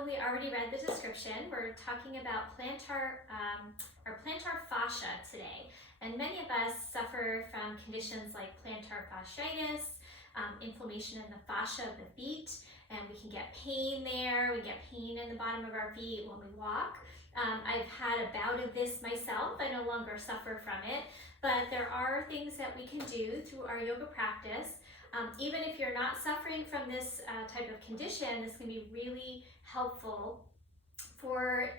probably already read the description. We're talking about plantar fascia today. And many of us suffer from conditions like plantar fasciitis, inflammation in the fascia of the feet, and we can get pain there. We get pain in the bottom of our feet when we walk. I've had a bout of this myself. I no longer suffer from it, but there are things that we can do through our yoga practice. Even if you're not suffering from this type of condition, this can be really helpful for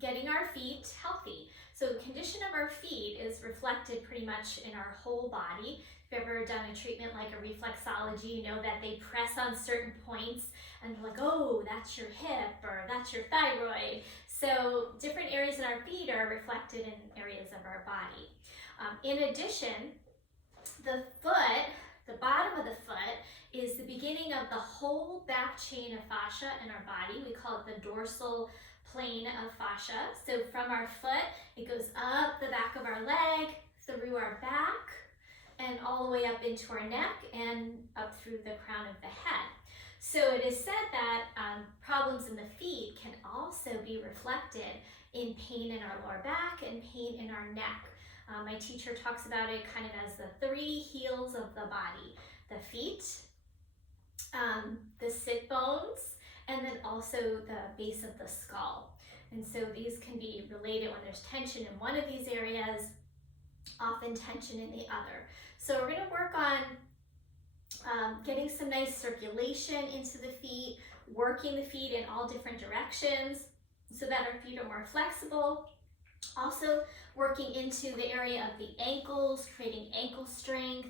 getting our feet healthy. So the condition of our feet is reflected pretty much in our whole body. If you've ever done a treatment like a reflexology, you know that they press on certain points and they're like, oh, that's your hip or that's your thyroid. So different areas in our feet are reflected in areas of our body. In addition, the bottom of the foot is the beginning of the whole back chain of fascia in our body. We call it the dorsal plane of fascia. So from our foot, it goes up the back of our leg, through our back, and all the way up into our neck and up through the crown of the head. So it is said that problems in the feet can also be reflected in pain in our lower back and pain in our neck. My teacher talks about it kind of as the 3 heels of the body: the feet, the sit bones, and then also the base of the skull. And so these can be related when there's tension in one of these areas, often tension in the other. So we're going to work on getting some nice circulation into the feet, working the feet in all different directions so that our feet are more flexible. Also working into the area of the ankles, creating ankle strength,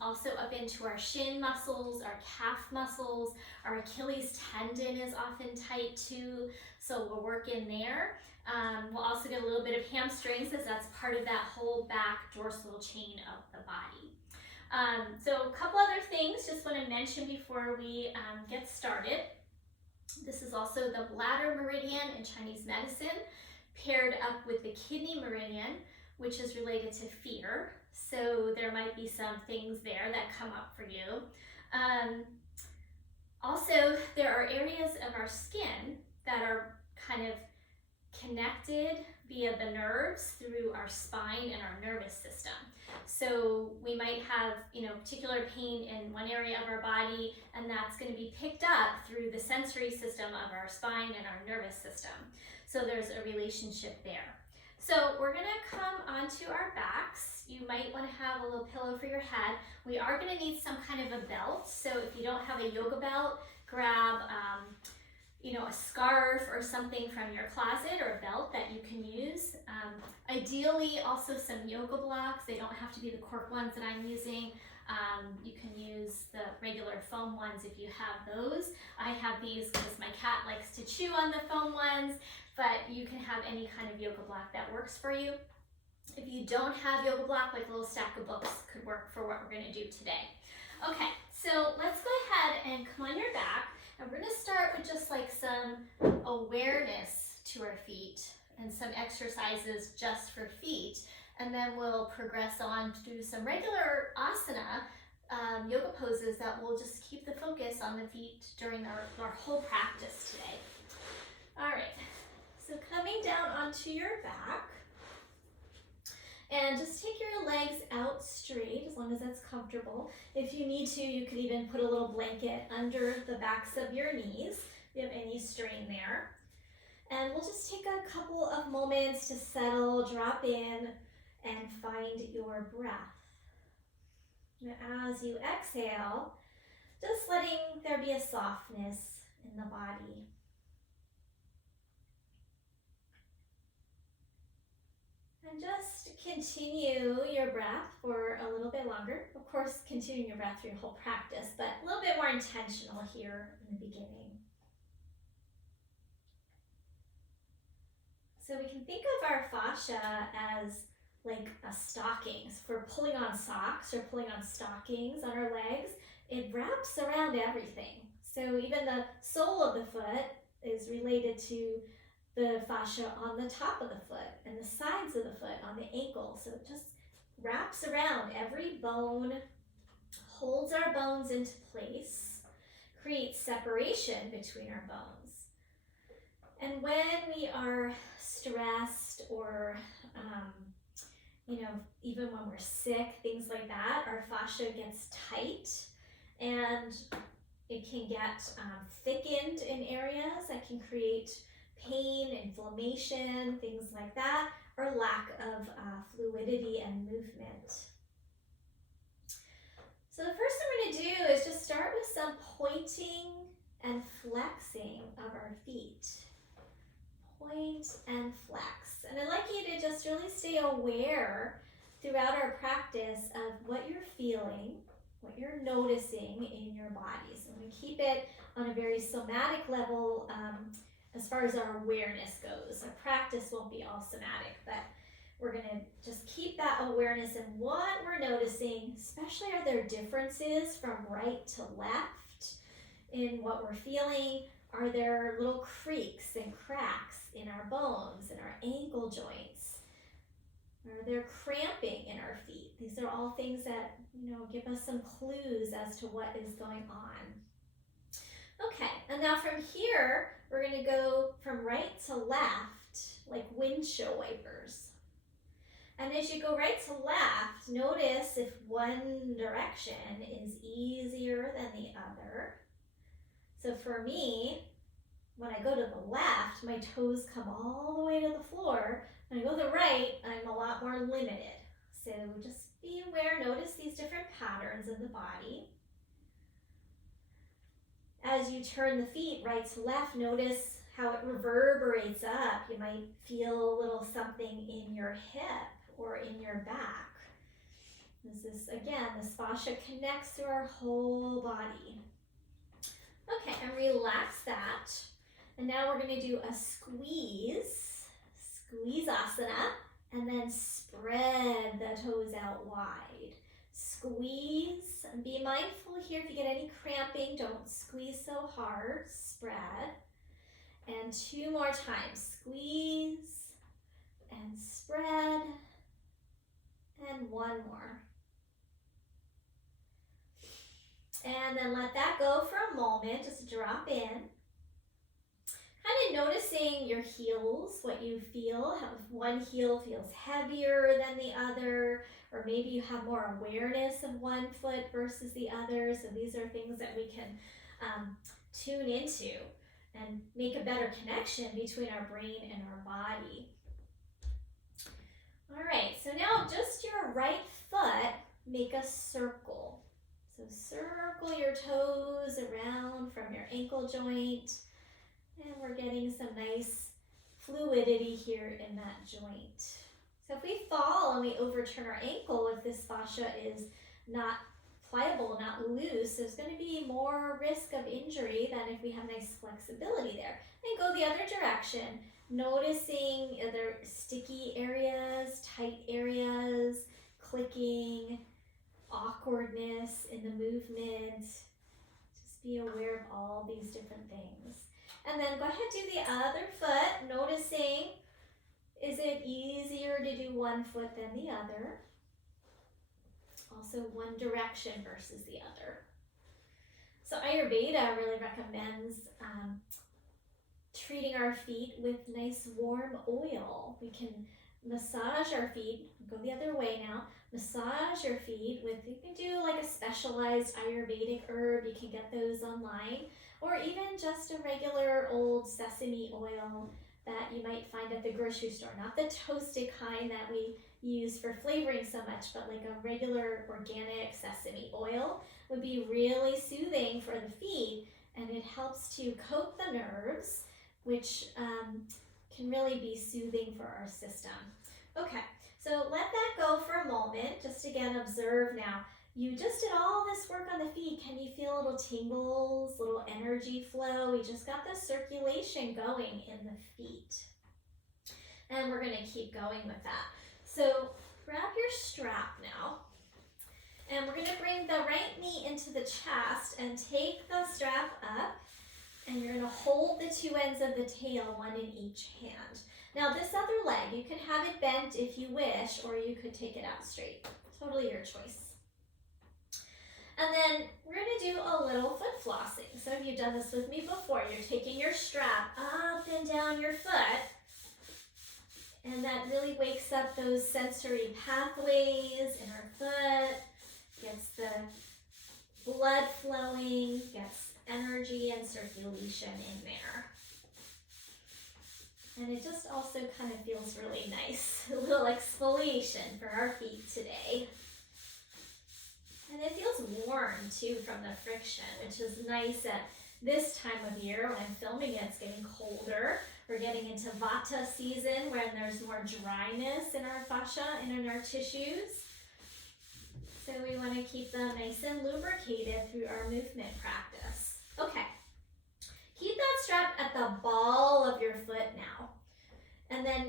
also up into our shin muscles, our calf muscles. Our Achilles tendon is often tight too, so we'll work in there. We'll also get a little bit of hamstrings as that's part of that whole back dorsal chain of the body. So a couple other things just want to mention before we get started. This is also the bladder meridian in Chinese medicine, paired up with the kidney meridian, which is related to fear. So there might be some things there that come up for you. Also, there are areas of our skin that are kind of connected via the nerves through our spine and our nervous system. So we might have, particular pain in one area of our body, and that's going to be picked up through the sensory system of our spine and our nervous system. So there's a relationship there. So we're going to come onto our backs. You might want to have a little pillow for your head. We are going to need some kind of a belt. So if you don't have a yoga belt, grab a scarf or something from your closet or a belt that you can use. Ideally, also some yoga blocks. They don't have to be the cork ones that I'm using. You can use the regular foam ones if you have those. I have these because my cat likes to chew on the foam ones, but you can have any kind of yoga block that works for you. If you don't have yoga block, like a little stack of books could work for what we're going to do today. Okay, so let's go ahead and come on your back. And we're going to start with just like some awareness to our feet and some exercises just for feet. And then we'll progress on to do some regular asana, yoga poses that will just keep the focus on the feet during our whole practice today. All right, so coming down onto your back. And just take your legs out straight as long as that's comfortable. If you need to, you could even put a little blanket under the backs of your knees if you have any strain there. And we'll just take a couple of moments to settle, drop in, and find your breath. And as you exhale, just letting there be a softness in the body. And just continue your breath for a little bit longer. Of course, continuing your breath through your whole practice, but a little bit more intentional here in the beginning. So we can think of our fascia as like a stockings. If we're pulling on socks or pulling on stockings on our legs, it wraps around everything. So even the sole of the foot is related to the fascia on the top of the foot and the sides of the foot on the ankle. So it just wraps around every bone, holds our bones into place, creates separation between our bones. And when we are stressed or, even when we're sick, things like that, our fascia gets tight and it can get thickened in areas that can create pain, inflammation, things like that, or lack of fluidity and movement. So the first thing we're going to do is just start with some pointing and flexing of our feet. Point and flex. And I'd like you to just really stay aware throughout our practice of what you're feeling, what you're noticing in your body. So we keep it on a very somatic level as far as our awareness goes. Our practice won't be all somatic, but we're going to just keep that awareness in what we're noticing, especially are there differences from right to left in what we're feeling? Are there little creaks and cracks in our bones, in our ankle joints? Are there cramping in our feet? These are all things that, give us some clues as to what is going on. Okay, and now from here, we're going to go from right to left, like windshield wipers. And as you go right to left, notice if one direction is easier than the other. So for me, when I go to the left, my toes come all the way to the floor. When I go to the right, I'm a lot more limited. So just be aware, notice these different patterns in the body. As you turn the feet right to left, notice how it reverberates up. You might feel a little something in your hip or in your back. This fascia connects through our whole body. Okay, and relax that. And now we're going to do a squeeze asana, and then spread the toes out wide. Squeeze, and be mindful here if you get any cramping, don't squeeze so hard, spread. And 2 more times, squeeze and spread, and 1 more. And then let that go for a moment, just drop in. Kind of noticing your heels, what you feel, how one heel feels heavier than the other, or maybe you have more awareness of one foot versus the other. So these are things that we can tune into and make a better connection between our brain and our body. All right, so now just your right foot, make a circle. So circle your toes around from your ankle joint. And we're getting some nice fluidity here in that joint. So if we fall and we overturn our ankle, if this fascia is not pliable, not loose, there's going to be more risk of injury than if we have nice flexibility there. And go the other direction, noticing other sticky areas, tight areas, clicking, awkwardness in the movement. Just be aware of all these different things. And then go ahead, do the other foot, noticing, is it easier to do one foot than the other? Also one direction versus the other. So Ayurveda really recommends treating our feet with nice warm oil. We can massage our feet, go the other way now, massage your feet with, you can do like a specialized Ayurvedic herb, you can get those online, or even just a regular old sesame oil that you might find at the grocery store. Not the toasted kind that we use for flavoring so much, but like a regular organic sesame oil would be really soothing for the feet, and it helps to coat the nerves, which can really be soothing for our system. Okay, so let that go for a moment. Just again, observe now. You just did all this work on the feet. Can you feel little tingles, little energy flow? We just got the circulation going in the feet. And we're going to keep going with that. So grab your strap now. And we're going to bring the right knee into the chest and take the strap up. And you're going to hold the 2 ends of the tail, one in each hand. Now this other leg, you can have it bent if you wish, or you could take it out straight. Totally your choice. And then we're gonna do a little foot flossing. Some of you have done this with me before. You're taking your strap up and down your foot, and that really wakes up those sensory pathways in our foot, gets the blood flowing, gets energy and circulation in there. And it just also kind of feels really nice. A little exfoliation for our feet today. And it feels warm too from the friction, which is nice at this time of year when I'm filming it. It's getting colder. We're getting into Vata season when there's more dryness in our fascia and in our tissues. So we want to keep them nice and lubricated through our movement practice. Okay. Keep that strap at the ball of your foot now. And then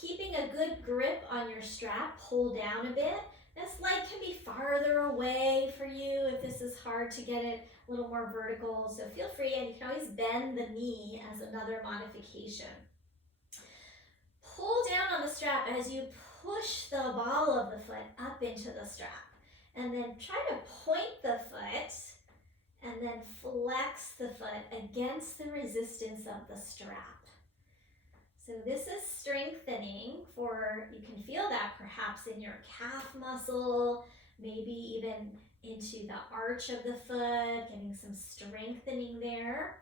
keeping a good grip on your strap, pull down a bit. This leg can be farther away for you if this is hard to get it a little more vertical. So feel free, and you can always bend the knee as another modification. Pull down on the strap as you push the ball of the foot up into the strap. And then try to point the foot and then flex the foot against the resistance of the strap. So this is strengthening for, you can feel that perhaps in your calf muscle, maybe even into the arch of the foot, getting some strengthening there.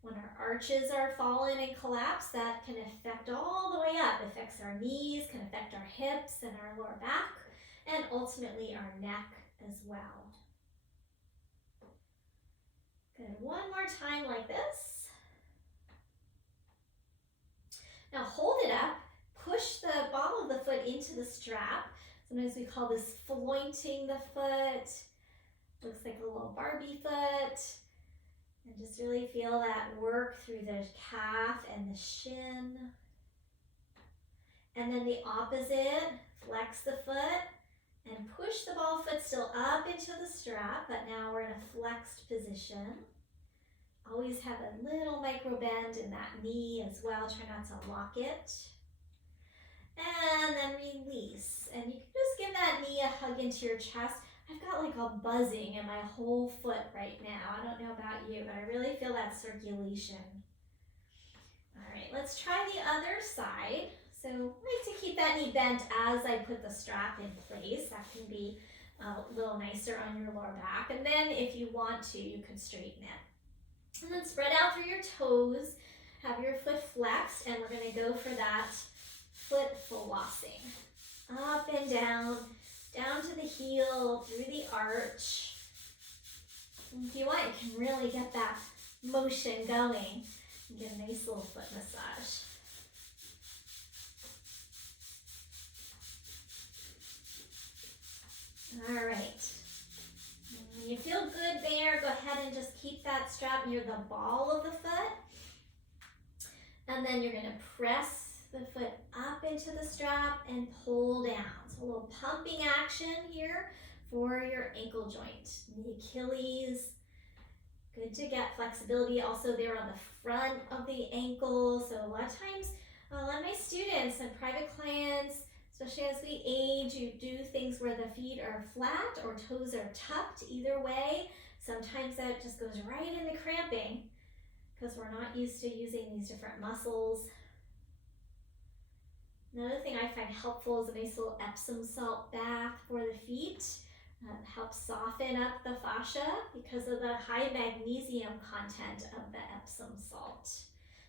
When our arches are fallen and collapsed, that can affect all the way up. It affects our knees, can affect our hips and our lower back, and ultimately our neck as well. Good, one more time like this. Now hold it up, push the ball of the foot into the strap. Sometimes we call this flointing the foot. Looks like a little Barbie foot. And just really feel that work through the calf and the shin. And then the opposite, flex the foot and push the ball foot still up into the strap, but now we're in a flexed position. Always have a little micro bend in that knee as well. Try not to lock it. And then release. And you can just give that knee a hug into your chest. I've got like a buzzing in my whole foot right now. I don't know about you, but I really feel that circulation. All right, let's try the other side. So I like to keep that knee bent as I put the strap in place. That can be a little nicer on your lower back. And then if you want to, you could straighten it. And then spread out through your toes, have your foot flexed, and we're going to go for that foot flossing. Up and down to the heel, through the arch. And if you want, you can really get that motion going and get a nice little foot massage. All right. When you feel good there, go ahead and just keep that strap near the ball of the foot. And then you're going to press the foot up into the strap and pull down. So a little pumping action here for your ankle joint, the Achilles. Good to get flexibility also there on the front of the ankle. So a lot of times, a lot of my students and private clients, especially as we age, you do things where the feet are flat or toes are tucked either way. Sometimes that just goes right into cramping because we're not used to using these different muscles. Another thing I find helpful is a nice little Epsom salt bath for the feet. Helps soften up the fascia because of the high magnesium content of the Epsom salt.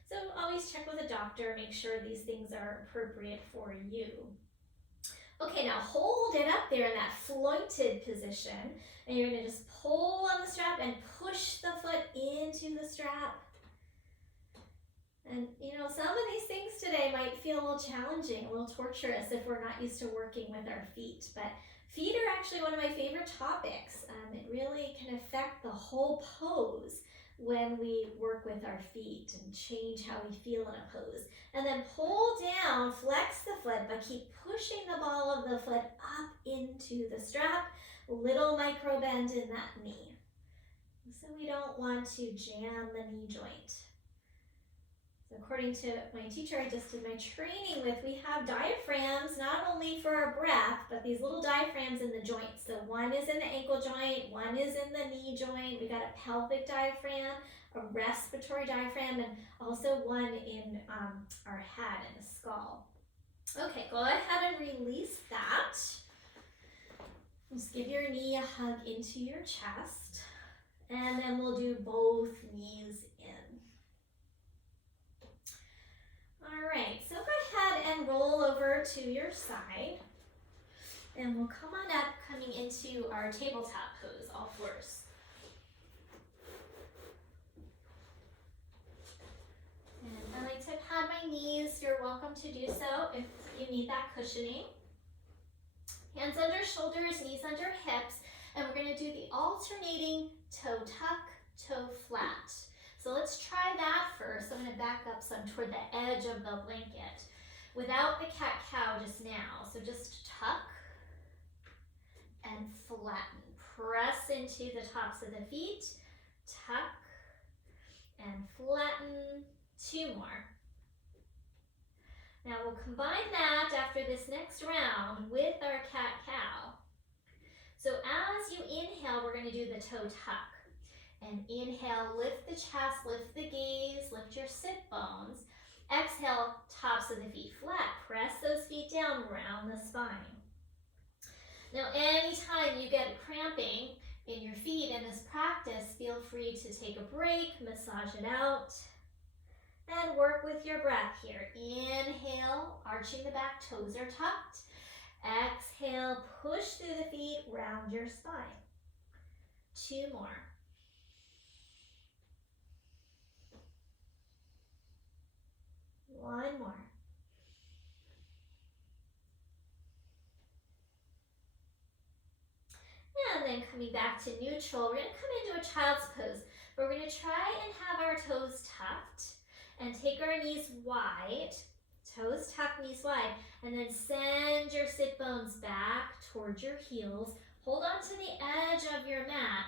So always check with a doctor, make sure these things are appropriate for you. Okay, now hold it up there in that flointed position, and you're going to just pull on the strap and push the foot into the strap. And you know, some of these things today might feel a little challenging, a little torturous if we're not used to working with our feet, but feet are actually one of my favorite topics. It really can affect the whole pose when we work with our feet and change how we feel in a pose. And then pull down, flex the foot, but keep pushing the ball of the foot up into the strap. Little micro bend in that knee. So we don't want to jam the knee joint. So according to my teacher I just did my training with, we have diaphragms not only for our breath, but these little diaphragms in the joints. So one is in the ankle joint, one is in the knee joint. We got a pelvic diaphragm, a respiratory diaphragm, and also one in our head and the skull. Okay, go ahead and release that. Just give your knee a hug into your chest, and then we'll do both knees in. All right, so go ahead and roll over to your side, and we'll come on up, coming into our tabletop pose, all fours. And I like to pad my knees. You're welcome to do so if you need that cushioning. Hands under shoulders, knees under hips, and we're going to do the alternating toe tuck, toe flat. So let's try that first. I'm going to back up some toward the edge of the blanket without the cat-cow just now. So just tuck and flatten. Press into the tops of the feet, tuck and flatten. 2 more. Now we'll combine that after this next round with our cat-cow. So as you inhale, we're going to do the toe tuck. And inhale, lift the chest, lift the gaze, lift your sit bones. Exhale, tops of the feet flat. Press those feet down, round the spine. Now anytime you get cramping in your feet in this practice, feel free to take a break, massage it out, and work with your breath here. Inhale, arching the back, toes are tucked. Exhale, push through the feet, round your spine. 2 more. One more. And then coming back to neutral, we're going to come into a child's pose. We're going to try and have our toes tucked and take our knees wide, toes tucked, knees wide, and then send your sit bones back towards your heels. Hold on to the edge of your mat.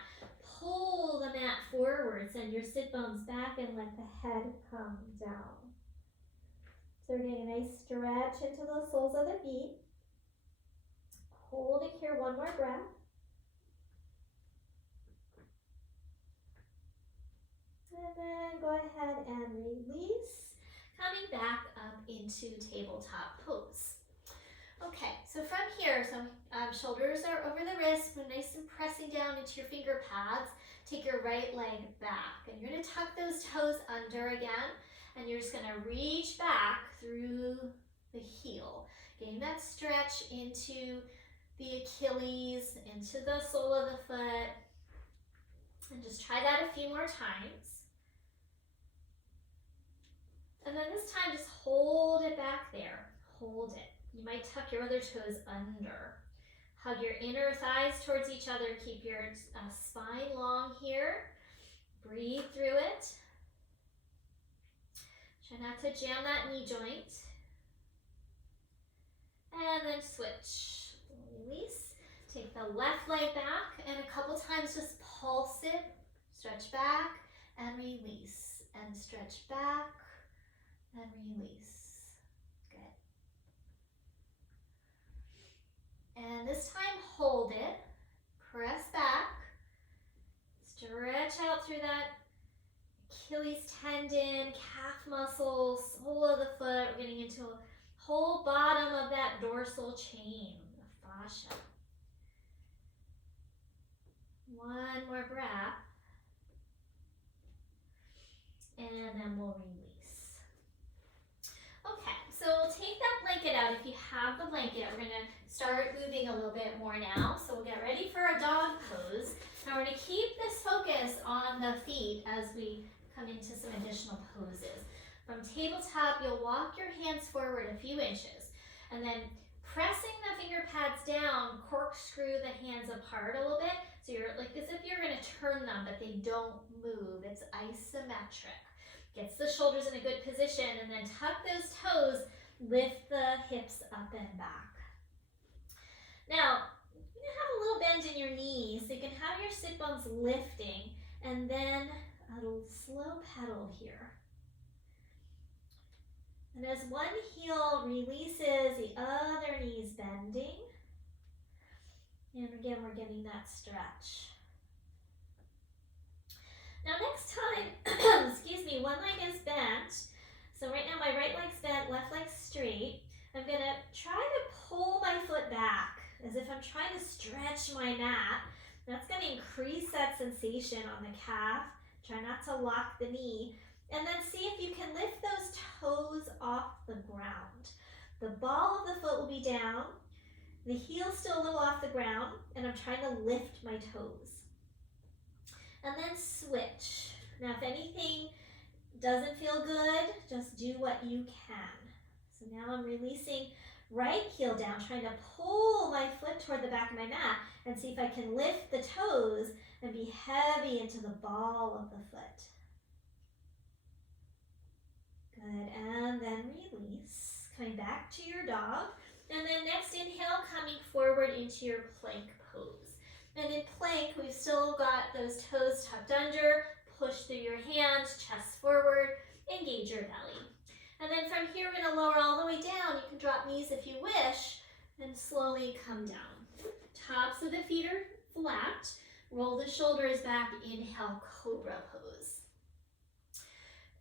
Pull the mat forward, send your sit bones back, and let the head come down. So we're getting a nice stretch into the soles of the feet. Holding here, 1 more breath. And then go ahead and release, coming back up into tabletop pose. Okay, so from here, shoulders are over the wrists, nice and pressing down into your finger pads. Take your right leg back, and you're going to tuck those toes under again, and you're just going to reach back through the heel, getting that stretch into the Achilles, into the sole of the foot, and just try that a few more times. And then this time, just hold it back there. Hold it. You might tuck your other toes under. Hug your inner thighs towards each other. Keep your spine long here. Breathe through it. Try not to jam that knee joint. And then switch. Release. Take the left leg back, and a couple times just pulse it. Stretch back and release. And stretch back and release. Good. And this time, hold it. Press back. Stretch out through that Achilles tendon, calf muscle, sole of the foot. We're getting into a whole bottom of that dorsal chain, the fascia. 1 more breath. And then we'll release. Okay, so we'll take that blanket out. If you have the blanket, we're going to start moving a little bit more now. So we'll get ready for a dog pose. Now we're going to keep this focus on the feet as we come into some additional poses. From tabletop, you'll walk your hands forward a few inches, and then pressing the finger pads down, corkscrew the hands apart a little bit. So you're like as if you're going to turn them, but they don't move. It's isometric. Gets the shoulders in a good position, and then tuck those toes, lift the hips up and back. Now, you're going to have a little bend in your knees, so you can have your sit bones lifting, and then a slow pedal here. And as one heel releases, the other knee's bending. And again, we're getting that stretch. Now next time, excuse me, one leg is bent. So right now my right leg's bent, left leg's straight. I'm gonna try to pull my foot back as if I'm trying to stretch my mat. That's gonna increase that sensation on the calf. Try not to lock the knee. And then see if you can lift those toes off the ground. The ball of the foot will be down, the heel's still a little off the ground, and I'm trying to lift my toes. And then switch. Now if anything doesn't feel good, just do what you can. So now I'm releasing right heel down, trying to pull my foot toward the back of my mat and see if I can lift the toes and be heavy into the ball of the foot. Good, and then release. Coming back to your dog. And then next inhale, coming forward into your plank pose. And in plank, we've still got those toes tucked under. Push through your hands, chest forward, engage your belly. And then from here, we're gonna lower all the way down. You can drop knees if you wish, and slowly come down. Tops of the feet are flat. Roll the shoulders back, inhale, cobra pose.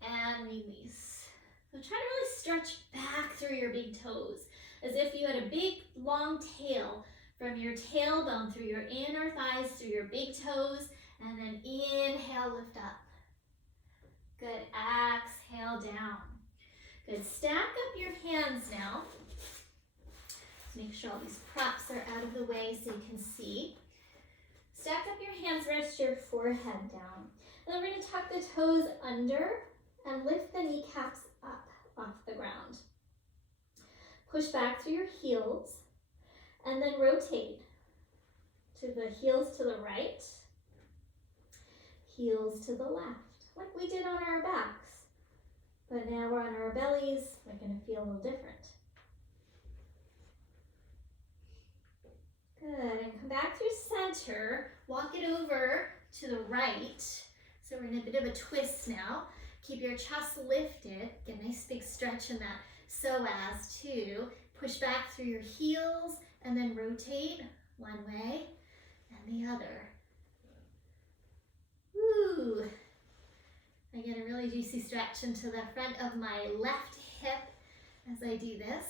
And release. So try to really stretch back through your big toes, as if you had a big, long tail from your tailbone through your inner thighs, through your big toes, and then inhale, lift up. Good, exhale down. Good, stack up your hands now. Let's make sure all these props are out of the way so you can see. Stack up your hands, rest your forehead down. And then we're gonna tuck the toes under and lift the kneecaps up off the ground. Push back through your heels and then rotate to the heels to the right, heels to the left, like we did on our backs. But now we're on our bellies, we're gonna feel a little different. Good, and come back through center, walk it over to the right. So we're in a bit of a twist now. Keep your chest lifted, get a nice big stretch in that psoas too. Push back through your heels and then rotate one way and the other. Woo! I get a really juicy stretch into the front of my left hip as I do this.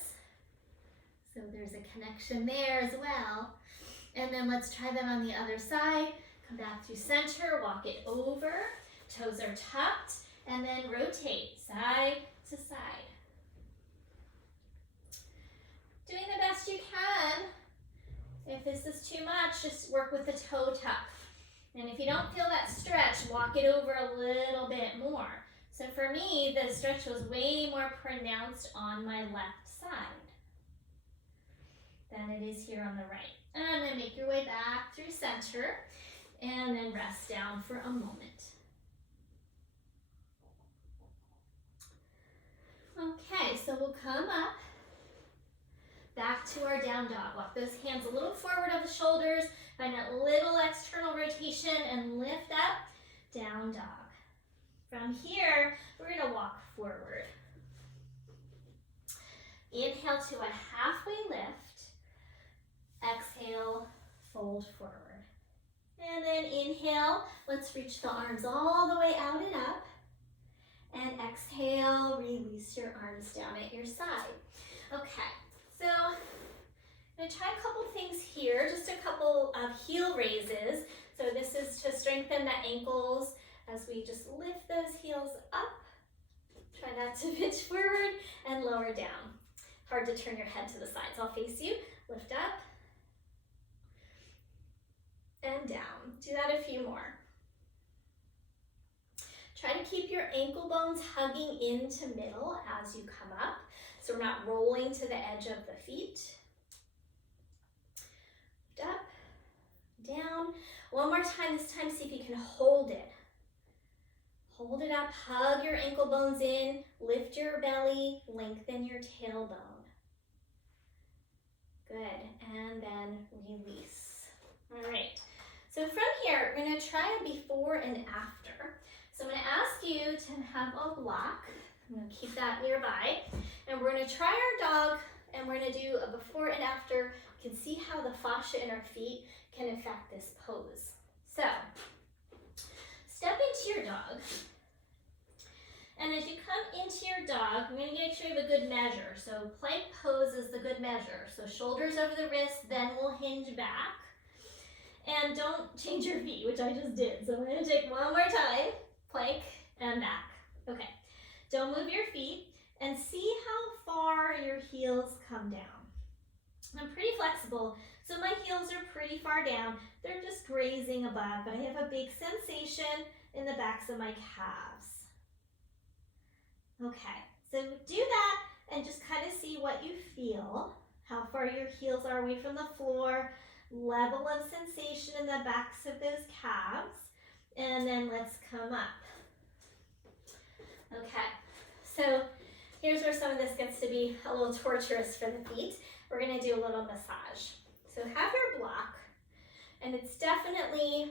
So there's a connection there as well. And then let's try that on the other side. Come back through center, walk it over, toes are tucked, and then rotate side to side. Doing the best you can. If this is too much, just work with the toe tuck. And if you don't feel that stretch, walk it over a little bit more. So for me, the stretch was way more pronounced on my left side than it is here on the right. And then make your way back through center and then rest down for a moment. Okay, so we'll come up, back to our down dog. Walk those hands a little forward of the shoulders, find that little external rotation and lift up, down dog. From here, we're gonna walk forward. Inhale to a halfway lift, exhale, fold forward. And then inhale, let's reach the arms all the way out and up. And exhale, release your arms down at your side. Okay, so I'm gonna try a couple things here, just a couple of heel raises. So this is to strengthen the ankles as we just lift those heels up. Try not to pitch forward and lower down. Hard to turn your head to the sides. I'll face you, lift up and down. Do that a few more. Try to keep your ankle bones hugging into middle as you come up, so we're not rolling to the edge of the feet. Lift up, down. One more time, this time see if you can hold it. Hold it up, hug your ankle bones in, lift your belly, lengthen your tailbone. Good, and then release. All right, so from here, we're gonna try a before and after. So I'm gonna ask you to have a block. I'm gonna keep that nearby. And we're gonna try our dog, and we're gonna do a before and after. You can see how the fascia in our feet can affect this pose. So, step into your dog. And as you come into your dog, we're gonna make sure you have a good measure. So plank pose is the good measure. So shoulders over the wrist, then we'll hinge back. And don't change your feet, which I just did. So I'm gonna take one more time, plank and back. Okay, don't move your feet, and see how far your heels come down. I'm pretty flexible, so my heels are pretty far down. They're just grazing above, but I have a big sensation in the backs of my calves. Okay, so do that and just kind of see what you feel, how far your heels are away from the floor, level of sensation in the backs of those calves, and then let's come up. Okay, so here's where some of this gets to be a little torturous for the feet. We're gonna do a little massage. So have your block, and it's definitely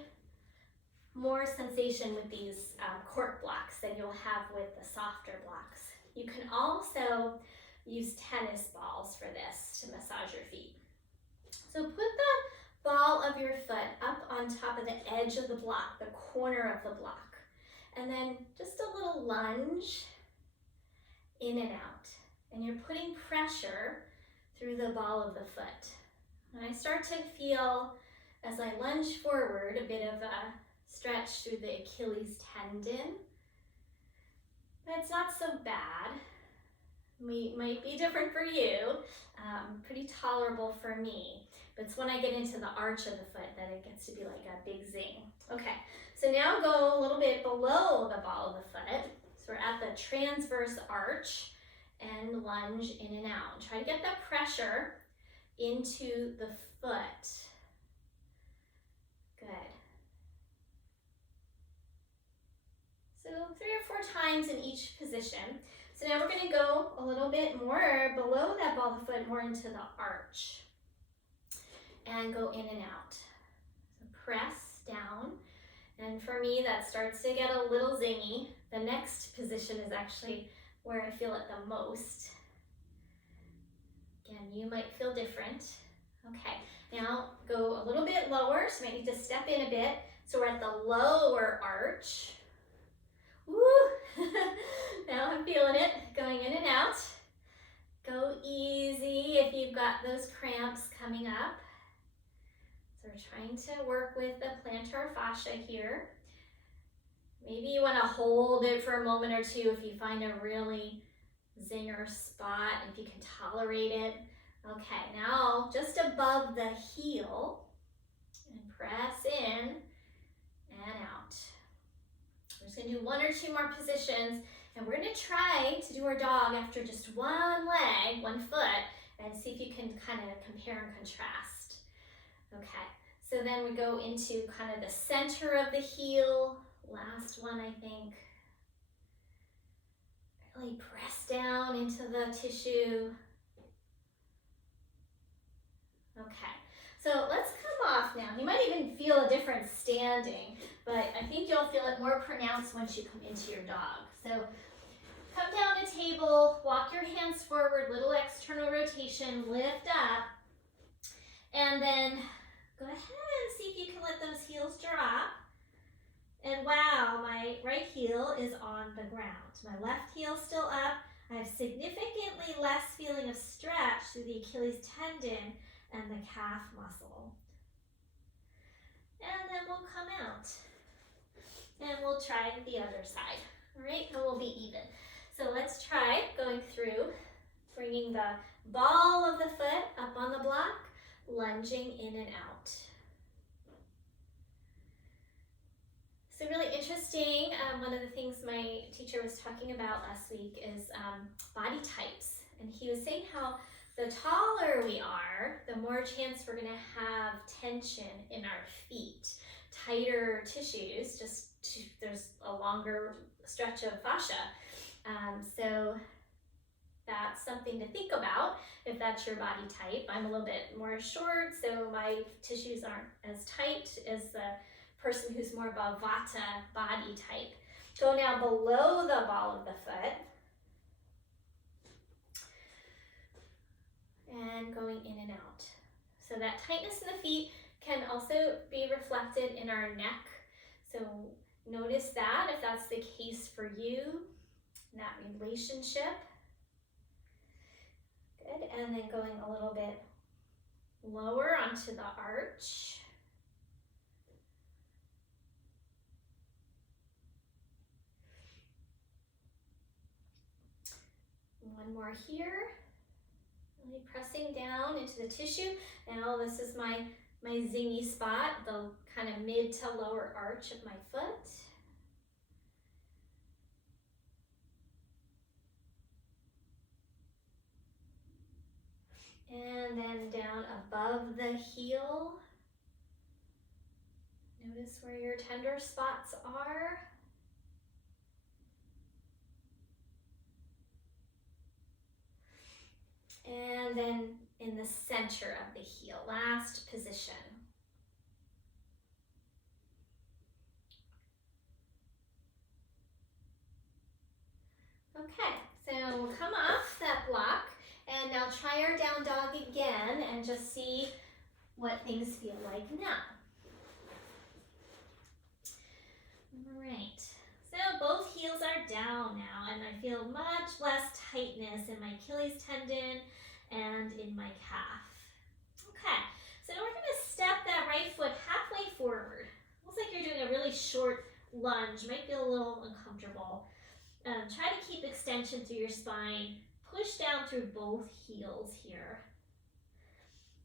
more sensation with these cork blocks than you'll have with the softer blocks. You can also use tennis balls for this to massage your feet. So put the ball of your foot up on top of the edge of the block, the corner of the block, and then just a little lunge in and out. And you're putting pressure through the ball of the foot. And I start to feel, as I lunge forward, a bit of a stretch through the Achilles tendon. But it's not so bad. Might be different for you, pretty tolerable for me. But it's when I get into the arch of the foot that it gets to be like a big zing. Okay, so now go a little bit below the ball of the foot. So we're at the transverse arch and lunge in and out. Try to get that pressure into the foot. Good. So 3 or 4 times in each position. So now we're going to go a little bit more below that ball of the foot, more into the arch. And go in and out. So press down. And for me, that starts to get a little zingy. The next position is actually where I feel it the most. Again, you might feel different. Okay, now go a little bit lower, so you might need to step in a bit. So we're at the lower arch. Woo! Now I'm feeling it, going in and out. Go easy if you've got those cramps coming up. So we're trying to work with the plantar fascia here. Maybe you want to hold it for a moment or two if you find a really zinger spot, if you can tolerate it. Okay, now just above the heel, and press in and out. We're just going to do 1 or 2 more positions, and we're going to try to do our dog after just one leg, 1 foot, and see if you can kind of compare and contrast. Okay, so then we go into kind of the center of the heel. Last one, I think. Really press down into the tissue. Okay, so let's come off now. You might even feel a difference standing, but I think you'll feel it more pronounced once you come into your dog. So come down to table, walk your hands forward, little external rotation, lift up, and then go ahead and see if you can let those heels drop. And wow, my right heel is on the ground. My left heel still up. I have significantly less feeling of stretch through the Achilles tendon and the calf muscle. And then we'll come out. And we'll try the other side. All right, and we'll be even. So let's try going through, bringing the ball of the foot up on the block, lunging in and out. So really interesting, one of the things my teacher was talking about last week is body types. And he was saying how the taller we are, the more chance we're gonna have tension in our feet, tighter tissues, there's a longer stretch of fascia. So that's something to think about if that's your body type. I'm a little bit more short, so my tissues aren't as tight as the person who's more of a Vata body type. Go now below the ball of the foot. and going in and out. So that tightness in the feet can also be reflected in our neck. So notice that if that's the case for you, that relationship. Good, and then going a little bit lower onto the arch. One more here. Really pressing down into the tissue. Now this is my zingy spot, the kind of mid to lower arch of my foot. And then down above the heel. Notice where your tender spots are. And then in the center of the heel, last position. Okay, so we'll come off that block and now try our down dog again and just see what things feel like now. All right, so both heels are down now and I feel much less tightness in my Achilles tendon and in my calf. Okay, so now we're gonna step that right foot halfway forward. Looks like you're doing a really short lunge, might feel a little uncomfortable. Try to keep extension through your spine. Push down through both heels here.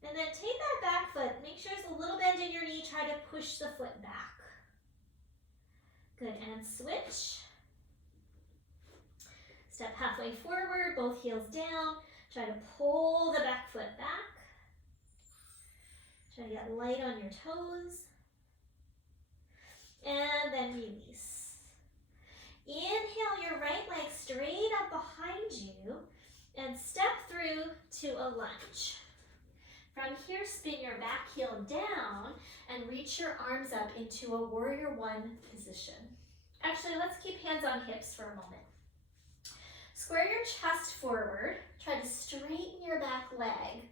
And then take that back foot, make sure there's a little bend in your knee, try to push the foot back. Good, and switch. Step halfway forward, both heels down. Try to pull the back foot back. Try to get light on your toes. And then release. Inhale your right leg straight up behind you and step through to a lunge. From here, spin your back heel down and reach your arms up into a warrior one position. Actually, let's keep hands on hips for a moment. Square your chest forward, try to straighten your back leg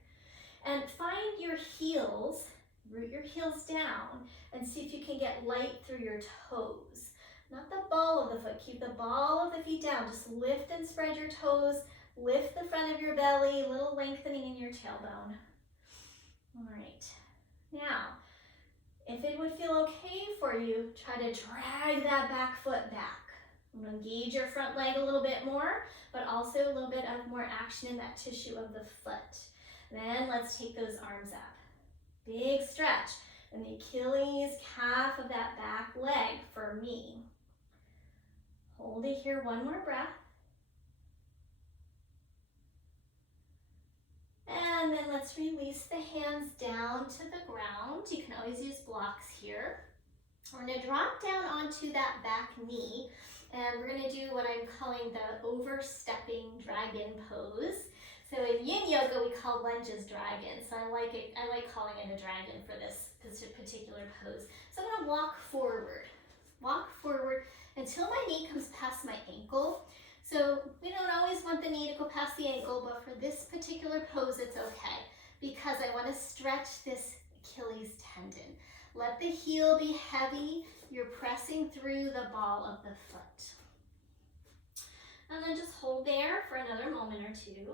and find your heels, root your heels down and see if you can get light through your toes. Not the ball of the foot, keep the ball of the feet down. Just lift and spread your toes, lift the front of your belly, a little lengthening in your tailbone. All right, now, if it would feel okay for you, try to drag that back foot back. I'm gonna engage your front leg a little bit more, but also a little bit of more action in that tissue of the foot. Then let's take those arms up. Big stretch in the Achilles calf of that back leg for me. Hold it here, one more breath. And then let's release the hands down to the ground. You can always use blocks here. We're gonna drop down onto that back knee and we're gonna do what I'm calling the overstepping dragon pose. So in yin yoga, we call lunges dragon. So I like calling it a dragon for this particular pose. So I'm gonna walk forward until my knee comes past my ankle. So we don't always want the knee to go past the ankle, but for this particular pose, it's okay because I want to stretch this Achilles tendon. Let the heel be heavy. You're pressing through the ball of the foot. And then just hold there for another moment or two.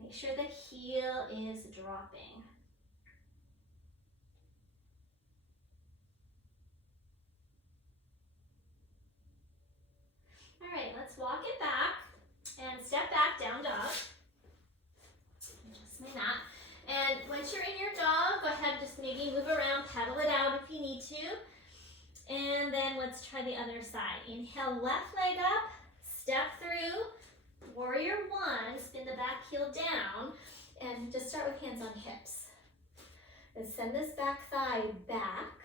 Make sure the heel is dropping. All right, let's walk it back and step back, down dog. Adjust my mat. And once you're in your dog, go ahead and just maybe move around, pedal it out if you need to. And then let's try the other side. Inhale, left leg up, step through, warrior one, spin the back heel down, and just start with hands on hips. And send this back thigh back,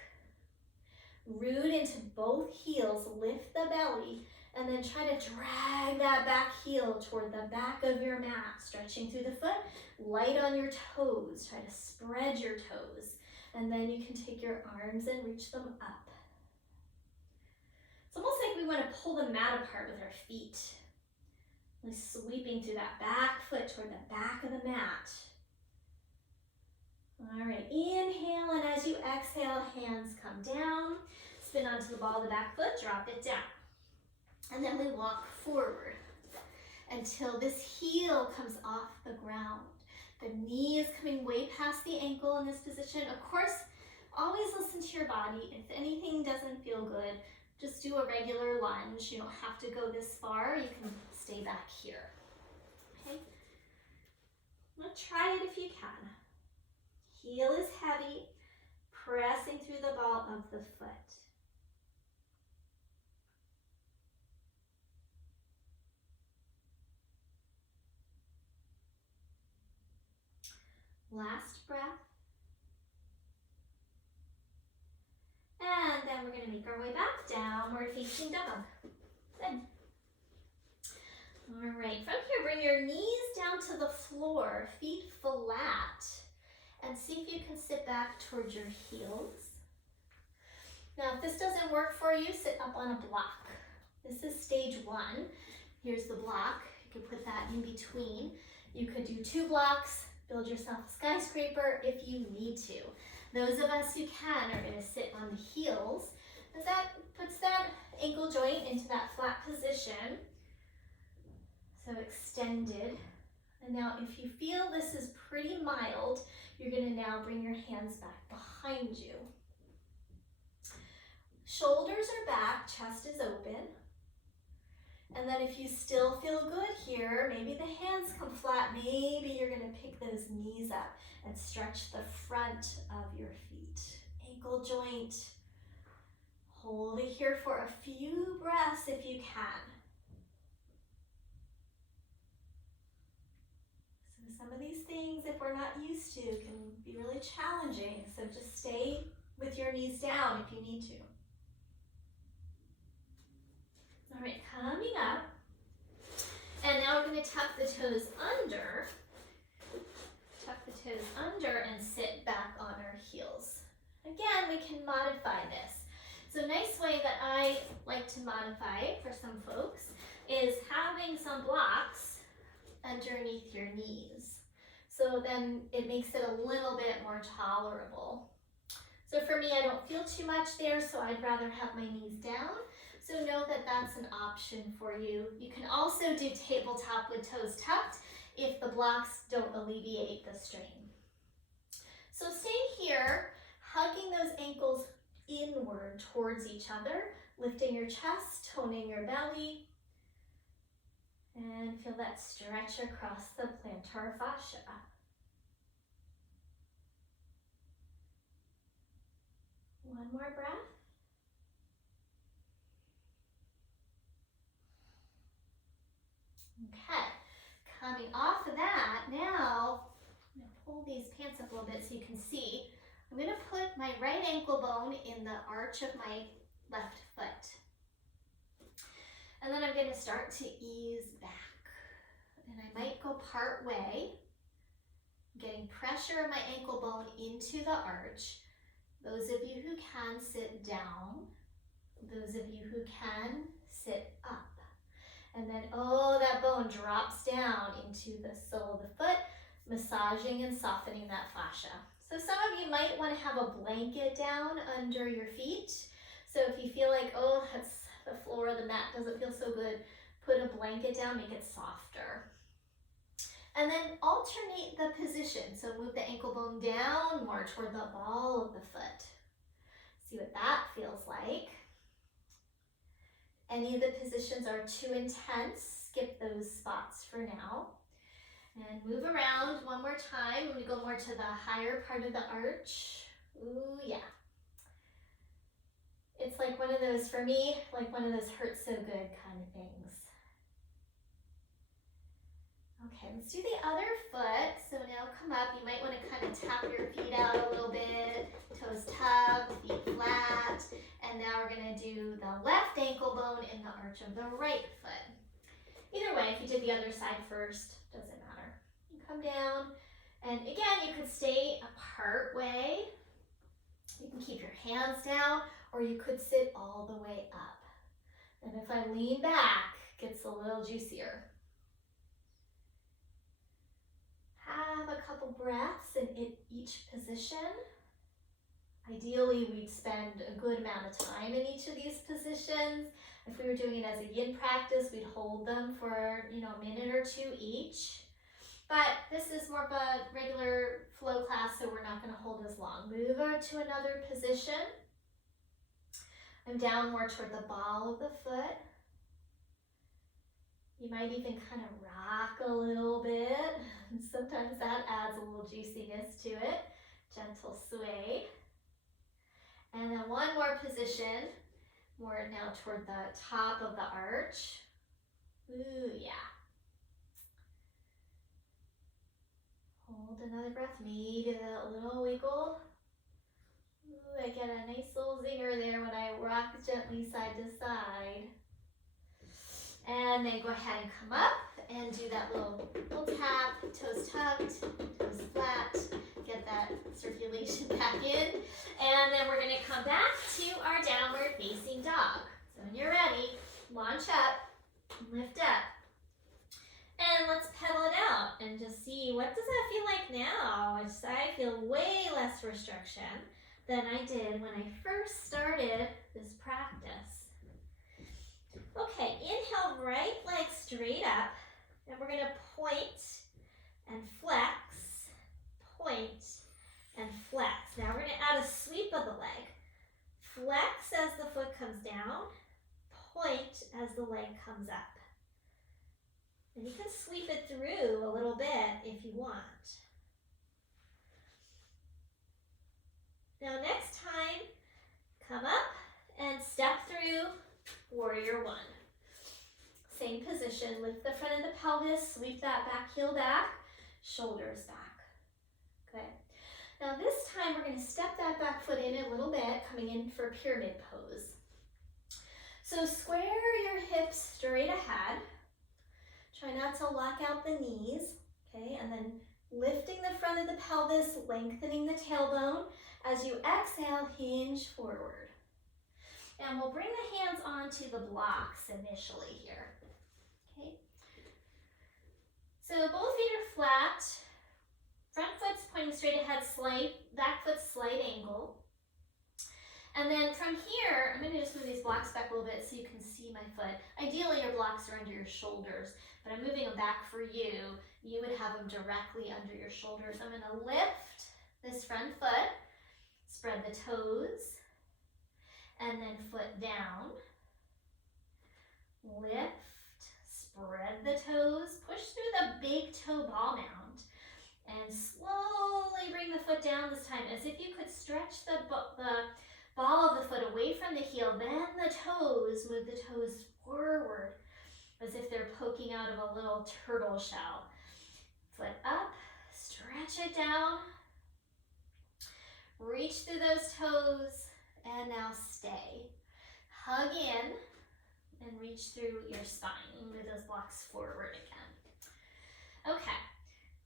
root into both heels, lift the belly, and then try to drag that back heel toward the back of your mat, stretching through the foot, light on your toes, try to spread your toes, and then you can take your arms and reach them up. It's almost like we want to pull the mat apart with our feet. Really sweeping through that back foot toward the back of the mat. All right, inhale, and as you exhale, hands come down. Spin onto the ball of the back foot, drop it down. And then we walk forward until this heel comes off the ground. The knee is coming way past the ankle in this position. Of course, always listen to your body. If anything doesn't feel good, just do a regular lunge. You don't have to go this far. You can stay back here. Okay? Now try it if you can. Heel is heavy, pressing through the ball of the foot. Last breath. And then we're going to make our way back, downward facing dog. Good. All right, from here, bring your knees down to the floor, feet flat, and see if you can sit back towards your heels. Now, if this doesn't work for you, sit up on a block. This is stage one. Here's the block. You can put that in between. You could do 2 blocks, build yourself a skyscraper if you need to. Those of us who can are going to sit on the heels, as that puts that ankle joint into that flat position. So extended. And now if you feel this is pretty mild, you're going to now bring your hands back behind you. Shoulders are back, chest is open. And then if you still feel good here, maybe the hands come flat, maybe you're going to pick those knees up and stretch the front of your feet. Ankle joint. Hold it here for a few breaths if you can. So some of these things, if we're not used to, can be really challenging. So just stay with your knees down if you need to. All right, coming up. And now we're going to tuck the toes under. Tuck the toes under and sit back on our heels. Again, we can modify this. So a nice way that I like to modify for some folks is having some blocks underneath your knees. So then it makes it a little bit more tolerable. So for me, I don't feel too much there, so I'd rather have my knees down. So know that that's an option for you. You can also do tabletop with toes tucked if the blocks don't alleviate the strain. So stay here, hugging those ankles inward towards each other, lifting your chest, toning your belly, and feel that stretch across the plantar fascia. One more breath. Okay, coming off of that, now I'm going to pull these pants up a little bit so you can see. I'm going to put my right ankle bone in the arch of my left foot. And then I'm going to start to ease back. And I might go part way, getting pressure of my ankle bone into the arch. Those of you who can, sit down. Those of you who can, sit up. And then, oh, that bone drops down into the sole of the foot, massaging and softening that fascia. So some of you might want to have a blanket down under your feet. So if you feel like, oh, that's the floor of the mat doesn't feel so good, put a blanket down, make it softer. And then alternate the position. So move the ankle bone down more toward the ball of the foot. See what that feels like. Any of the positions are too intense, skip those spots for now. And move around one more time. When we go more to the higher part of the arch. Ooh, yeah. It's like one of those, for me, like one of those hurt so good kind of things. Okay, let's do the other foot. So now come up. You might want to kind of tap your feet out a little bit. Toes tucked, feet flat. And now we're going to do the left ankle bone in the arch of the right foot. Either way, if you did the other side first, doesn't matter. You come down. And again, you could stay a part way. You can keep your hands down, or you could sit all the way up. And if I lean back, it gets a little juicier. Have a couple breaths in each position. Ideally, we'd spend a good amount of time in each of these positions. If we were doing it as a yin practice, we'd hold them for, a minute or two each. But this is more of a regular flow class, so we're not going to hold as long. Move over to another position. I'm down more toward the ball of the foot. You might even kind of rock a little bit. Sometimes that adds a little juiciness to it. Gentle sway. And then one more position, more now toward the top of the arch. Ooh, yeah. Hold another breath, maybe a little wiggle. Ooh, I get a nice little zinger there when I rock gently side to side. And then go ahead and come up and do that little tap, toes tucked, toes flat, get that circulation back in. And then we're gonna come back to our downward facing dog. So when you're ready, launch up, lift up. And let's pedal it out and just see, what does that feel like now? I feel way less restriction than I did when I first started this practice. Okay, inhale, right leg straight up, and we're gonna point and flex, point and flex. Now we're gonna add a sweep of the leg. Flex as the foot comes down, point as the leg comes up. And you can sweep it through a little bit if you want. Now next time, come up and step through warrior one. Same position, lift the front of the pelvis, sweep that back heel back, shoulders back. Good. Now this time we're going to step that back foot in a little bit, coming in for pyramid pose. So square your hips straight ahead. Try not to lock out the knees, okay? And then lifting the front of the pelvis, lengthening the tailbone. As you exhale, hinge forward. And we'll bring the hands onto the blocks initially here, okay? So both feet are flat. Front foot's pointing straight ahead, back foot's slight angle. And then from here, I'm gonna just move these blocks back a little bit so you can see my foot. Ideally, your blocks are under your shoulders, but I'm moving them back for you. You would have them directly under your shoulders. I'm gonna lift this front foot, spread the toes, and then foot down. Lift, spread the toes, push through the big toe ball mound, and slowly bring the foot down this time as if you could stretch the ball of the foot away from the heel, then the toes, move the toes forward as if they're poking out of a little turtle shell. Foot up, stretch it down, reach through those toes, and now stay. Hug in and reach through your spine. Move those blocks forward again. Okay,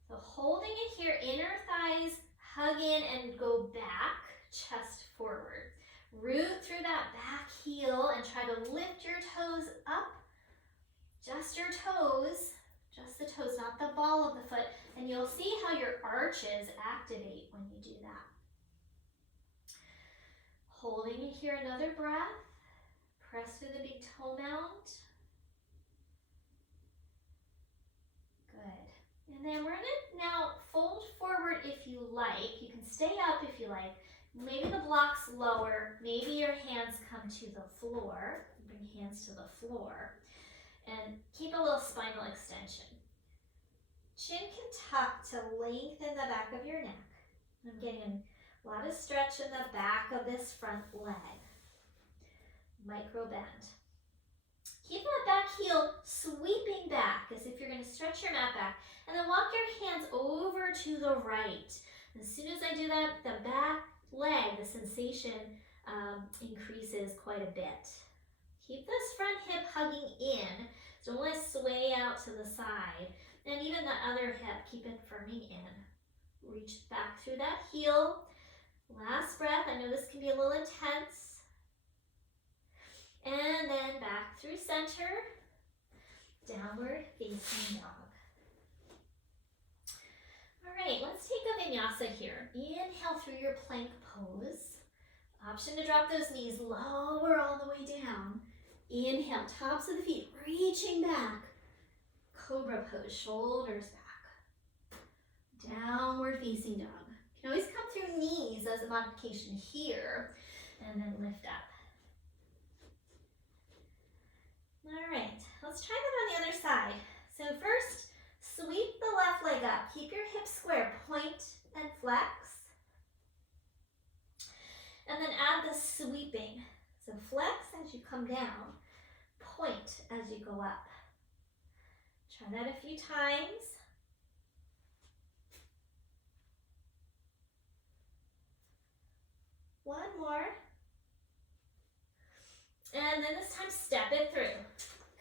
so holding it here, inner thighs, hug in and go back, chest forward. Root through that back heel and try to lift your toes up. Just your toes, just the toes, not the ball of the foot. And you'll see how your arches activate when you do that. Holding it here, another breath. Press through the big toe mound. Good. And then we're gonna now fold forward if you like. You can stay up if you like. Maybe the block's lower. Maybe your hands come to the floor. Bring hands to the floor. And keep a little spinal extension. Chin can tuck to lengthen the back of your neck. I'm getting a lot of stretch in the back of this front leg. Micro bend. Keep that back heel sweeping back as if you're going to stretch your mat back. And then walk your hands over to the right. As soon as I do that, the back leg, the sensation increases quite a bit. Keep this front hip hugging in. Don't let it sway out to the side. And even the other hip, keep it firming in. Reach back through that heel. Last breath. I know this can be a little intense. And then back through center. Downward facing dog. right, let's take a vinyasa here. Inhale through your plank pose. Option to drop those knees lower all the way down. Inhale, tops of the feet, reaching back. Cobra pose, shoulders back. Downward facing dog. You can always come through knees as a modification here, and then lift up. All right, let's try that on the other side. So first, sweep the left leg up. Keep your hips square, point and flex. And then add the sweeping. So flex as you come down, point as you go up. Try that a few times. One more. And then this time, step it through.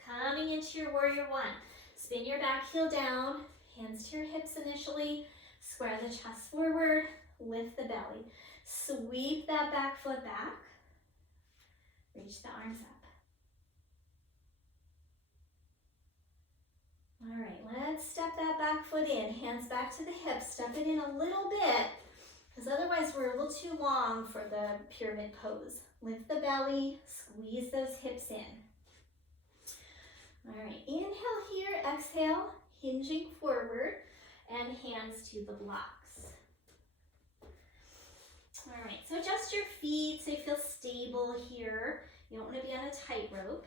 Coming into your warrior one. Spin your back heel down, hands to your hips initially, square the chest forward, lift the belly. Sweep that back foot back, reach the arms up. All right, let's step that back foot in, hands back to the hips, step it in a little bit, because otherwise we're a little too long for the pyramid pose. Lift the belly, squeeze those hips in. All right, inhale here, exhale, hinging forward, and hands to the blocks. All right, so adjust your feet so you feel stable here. You don't want to be on a tightrope.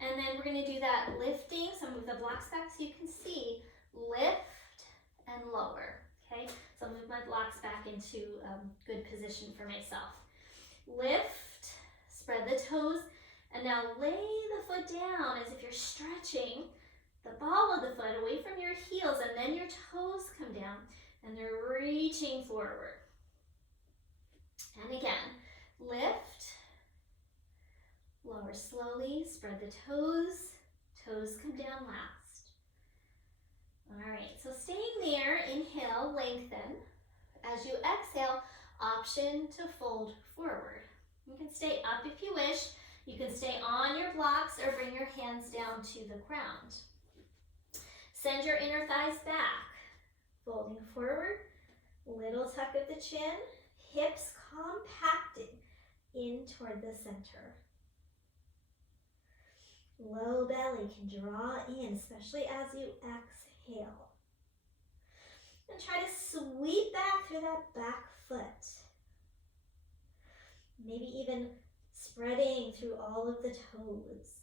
And then we're going to do that lifting, so move the blocks back so you can see, lift and lower, okay? So I'll move my blocks back into good position for myself. Lift, spread the toes, and now lay the foot down as if you're stretching the ball of the foot away from your heels, and then your toes come down and they're reaching forward. And again, lift, lower slowly, spread the toes, toes come down last. All right, so staying there, inhale, lengthen. As you exhale, option to fold forward. You can stay up if you wish. You can stay on your blocks or bring your hands down to the ground. Send your inner thighs back, folding forward, little tuck of the chin, hips compacting in toward the center. Low belly can draw in, especially as you exhale. And try to sweep back through that back foot. Maybe even spreading through all of the toes.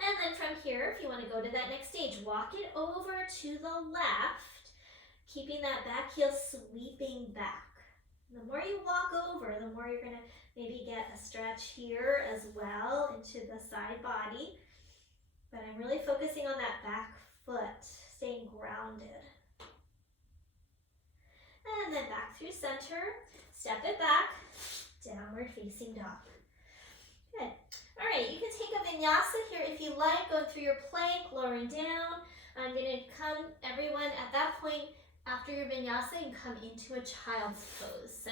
And then from here, if you want to go to that next stage, walk it over to the left, keeping that back heel sweeping back. The more you walk over, the more you're going to maybe get a stretch here as well into the side body. But I'm really focusing on that back foot, staying grounded. And then back through center, step it back, downward facing dog. Good. All right, you can take a vinyasa here if you like, going through your plank, lowering down. I'm going to come, everyone, at that point, after your vinyasa, and come into a child's pose. So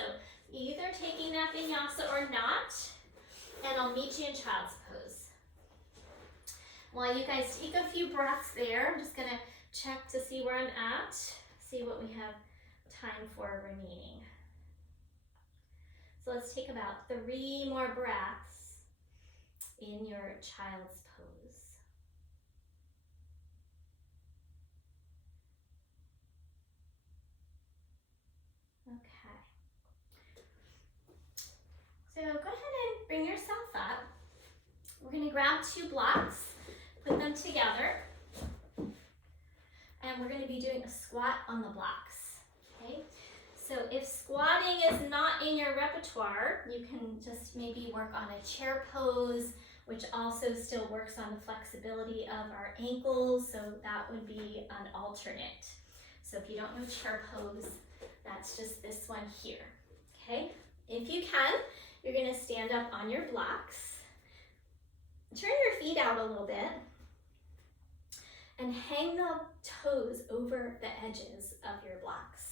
either taking that vinyasa or not, and I'll meet you in child's pose. While you guys take a few breaths there, I'm just going to check to see where I'm at, see what we have time for remaining. So let's take about 3 more breaths in your child's pose. Okay. So go ahead and bring yourself up. We're going to grab 2 blocks, put them together, and we're going to be doing a squat on the blocks. Okay? So if squatting is not in your repertoire, you can just maybe work on a chair pose, which also still works on the flexibility of our ankles, so that would be an alternate. So if you don't know chair pose, that's just this one here, okay? If you can, you're gonna stand up on your blocks, turn your feet out a little bit, and hang the toes over the edges of your blocks.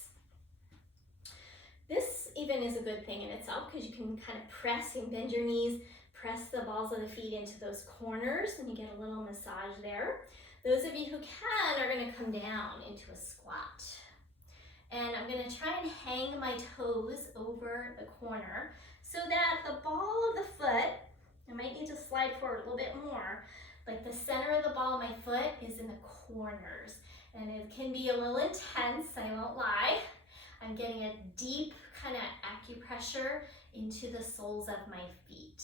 This even is a good thing in itself because you can kind of press and bend your knees, press the balls of the feet into those corners, and you get a little massage there. Those of you who can are gonna come down into a squat. And I'm gonna try and hang my toes over the corner so that the ball of the foot, I might need to slide forward a little bit more, like the center of the ball of my foot is in the corners. And it can be a little intense, I won't lie. I'm getting a deep kind of acupressure into the soles of my feet.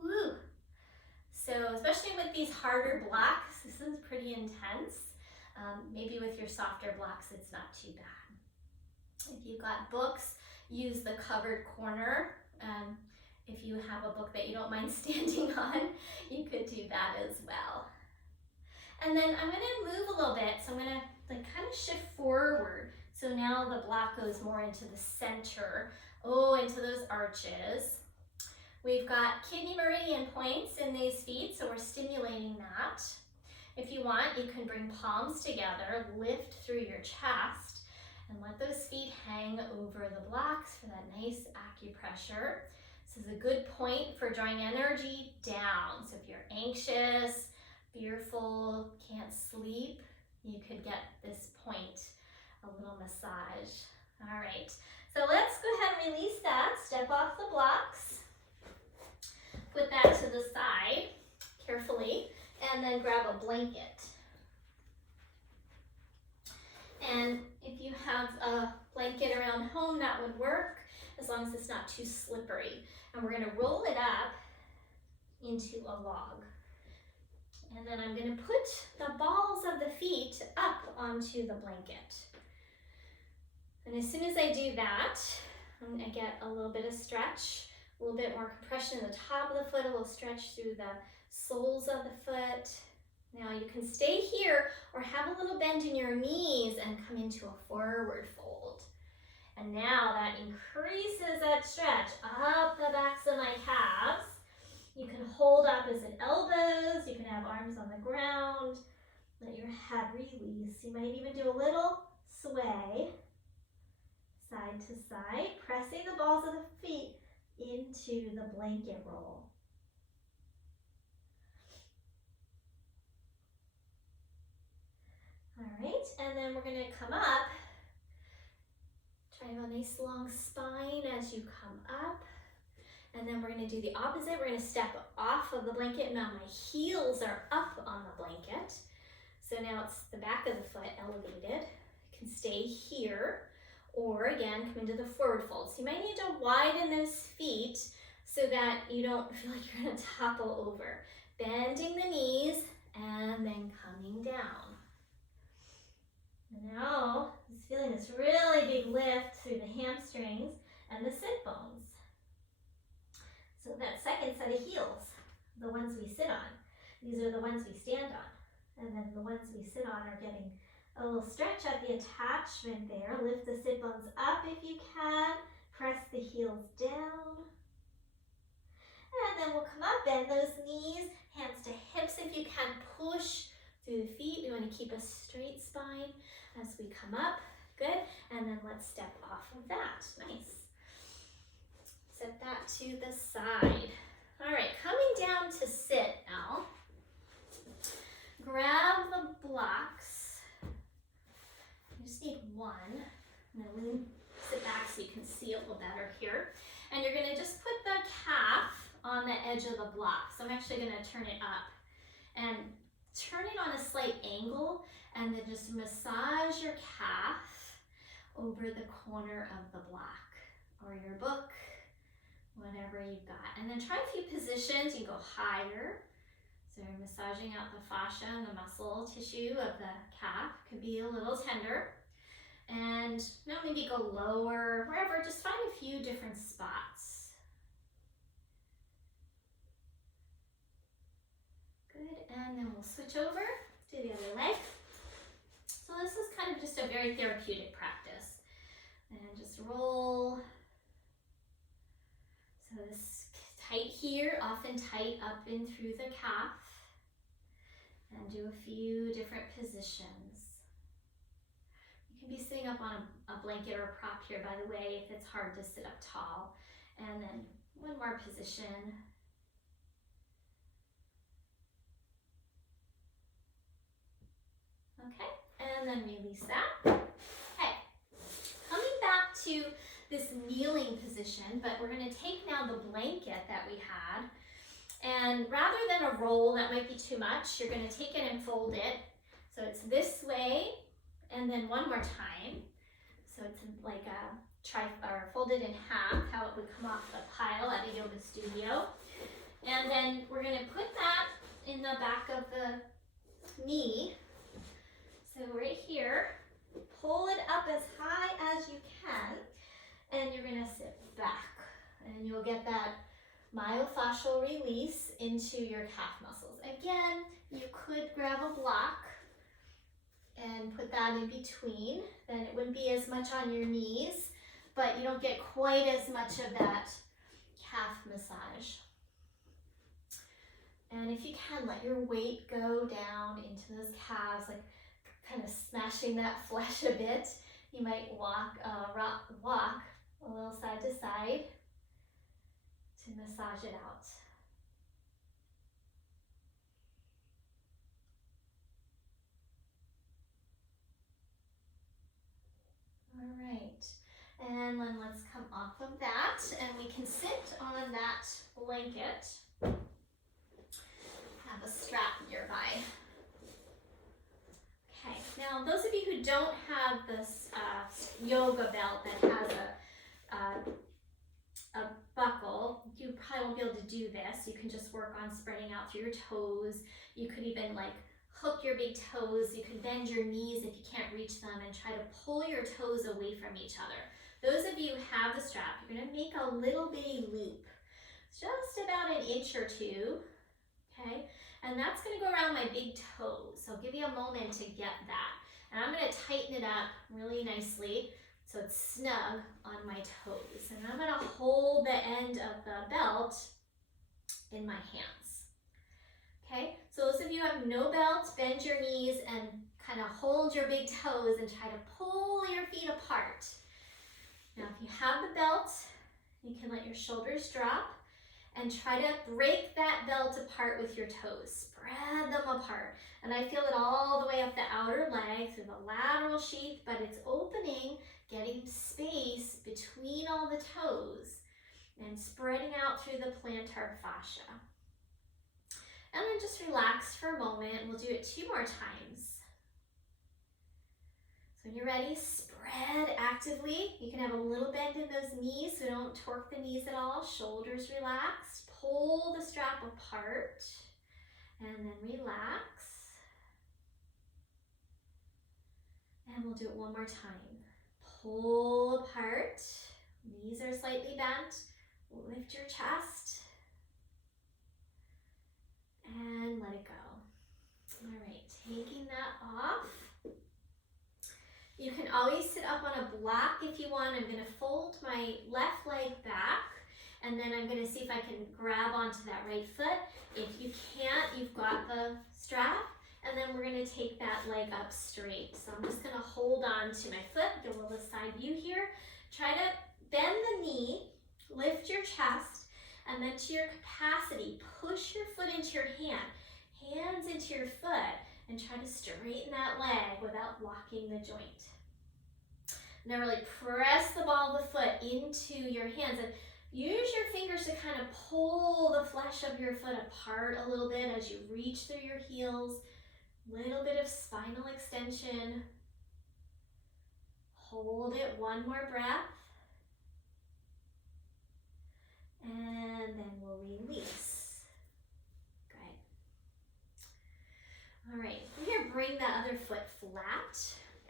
Woo! So especially with these harder blocks, this is pretty intense. Maybe with your softer blocks, it's not too bad. If you've got books, use the covered corner. If you have a book that you don't mind standing on, you could do that as well. And then I'm gonna move a little bit, so I'm gonna like kind of shift forward. So now the block goes more into the center, into those arches. We've got kidney meridian points in these feet, so we're stimulating that. If you want, you can bring palms together, lift through your chest, and let those feet hang over the blocks for that nice acupressure. This is a good point for drawing energy down. So if you're anxious, fearful, can't sleep, you could get this point, a little massage. All right, so let's go ahead and release that. Step off the blocks. Put that to the side carefully, and then grab a blanket. And if you have a blanket around home, that would work, as long as it's not too slippery. And we're gonna roll it up into a log. And then I'm gonna put the balls of the feet up onto the blanket. And as soon as I do that, I'm gonna get a little bit of stretch, a little bit more compression in the top of the foot, a little stretch through the soles of the foot. Now you can stay here or have a little bend in your knees and come into a forward fold. And now that increases that stretch up the backs of my calves. You can hold opposite elbows, you can have arms on the ground, let your head release. You might even do a little sway, side to side, pressing the balls of the feet into the blanket roll. All right, and then we're gonna come up. Try to have a nice long spine as you come up. And then we're gonna do the opposite. We're gonna step off of the blanket. Now my heels are up on the blanket. So now it's the back of the foot elevated. You can stay here, or again, come into the forward fold. So you might need to widen those feet so that you don't feel like you're gonna topple over. Bending the knees and then coming down. And now, just feeling this really big lift through the hamstrings and the sit bones. So that second set of heels, the ones we sit on, these are the ones we stand on. And then the ones we sit on are getting a little stretch at the attachment there. Lift the sit bones up if you can. Press the heels down. And then we'll come up, bend those knees, hands to hips if you can. Push through the feet. We want to keep a straight spine as we come up. Good. And then let's step off of that. Nice. Set that to the side. All right, coming down to sit now. Grab the blocks. You just need one. And then sit back so you can see a little better here. And you're gonna just put the calf on the edge of the block. So I'm actually gonna turn it up and turn it on a slight angle, and then just massage your calf over the corner of the block or your book, whatever you've got. And then try a few positions. You can go higher. So you're massaging out the fascia and the muscle tissue of the calf. Could be a little tender. And now maybe go lower, wherever. Just find a few different spots. Good, and then we'll switch over to the other leg. So this is kind of just a very therapeutic practice. And just roll. So this tight here, often tight up and through the calf. And do a few different positions. You can be sitting up on a blanket or a prop here, by the way, if it's hard to sit up tall. And then one more position. Okay, and then release that. Okay, coming back to this kneeling position, but we're going to take now the blanket that we had, and rather than a roll, that might be too much, you're going to take it and fold it. So it's this way, and then one more time. So it's like or folded in half, how it would come off the pile at a yoga studio. And then we're going to put that in the back of the knee. So right here, pull it up as high as you can, and you're going to sit back. And you'll get that myofascial release into your calf muscles. Again, you could grab a block and put that in between. Then it wouldn't be as much on your knees, but you don't get quite as much of that calf massage. And if you can, let your weight go down into those calves, like kind of smashing that flesh a bit. You might walk a little side to side to massage it out. All right, and then let's come off of that, and we can sit on that blanket. Have a strap nearby. Okay, now those of you who don't have this yoga belt that has a buckle, you probably won't be able to do this. You can just work on spreading out through your toes. You could even like hook your big toes. You could bend your knees if you can't reach them and try to pull your toes away from each other. Those of you who have the strap, you're going to make a little bitty loop, just about an inch or two, okay? And that's going to go around my big toes. So I'll give you a moment to get that. And I'm going to tighten it up really nicely so it's snug on my toes. And I'm going to hold the end of the belt in my hands. Okay, so those of you who have no belt, bend your knees and kind of hold your big toes and try to pull your feet apart. Now if you have the belt, you can let your shoulders drop and try to break that belt apart with your toes. Spread them apart. And I feel it all the way up the outer leg through the lateral sheath, but it's opening, getting space between all the toes and spreading out through the plantar fascia. And then just relax for a moment. We'll do it 2 more times. So when you're ready, spread actively. You can have a little bend in those knees, so don't torque the knees at all. Shoulders relaxed. Pull the strap apart and then relax. And we'll do it one more time. Pull apart. Knees are slightly bent. Lift your chest. And let it go. All right, taking that off. You can always sit up on a block if you want. I'm going to fold my left leg back, and then I'm going to see if I can grab onto that right foot. If you can't, you've got the strap, and then we're going to take that leg up straight. So I'm just going to hold on to my foot, do a little side view here. Try to bend the knee, lift your chest, and then to your capacity, push your foot into your hand, hands into your foot, and try to straighten that leg without locking the joint. Now really press the ball of the foot into your hands and use your fingers to kind of pull the flesh of your foot apart a little bit as you reach through your heels. Little bit of spinal extension. Hold it, one more breath. And then we'll release. Good. All right, from here, bring that other foot flat.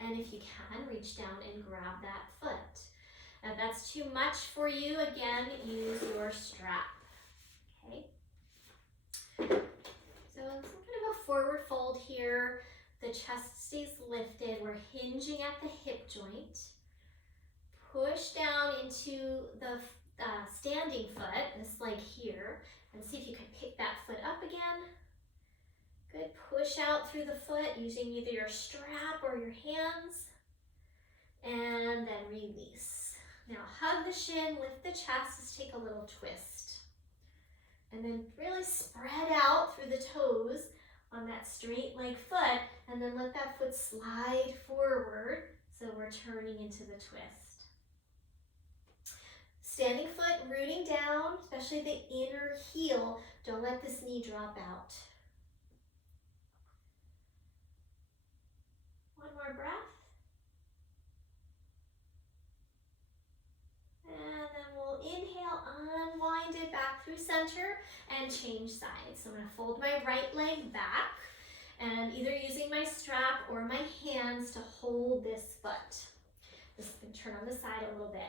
And if you can, reach down and grab that foot. If that's too much for you, again, use your strap. Okay. So it's kind of a forward fold here. The chest stays lifted. We're hinging at the hip joint. Push down into the standing foot, this leg here, and see if you can pick that foot up again. Good, push out through the foot using either your strap or your hands, and then release. Now hug the shin, lift the chest, just take a little twist. And then really spread out through the toes on that straight leg foot And then let that foot slide forward, so we're turning into the twist. Standing foot rooting down, especially the inner heel. Don't let this knee drop out. One more breath. And then we'll inhale, unwind it back through center and change sides. So I'm gonna fold my right leg back and either using my strap or my hands to hold this foot. Just turn on the side a little bit.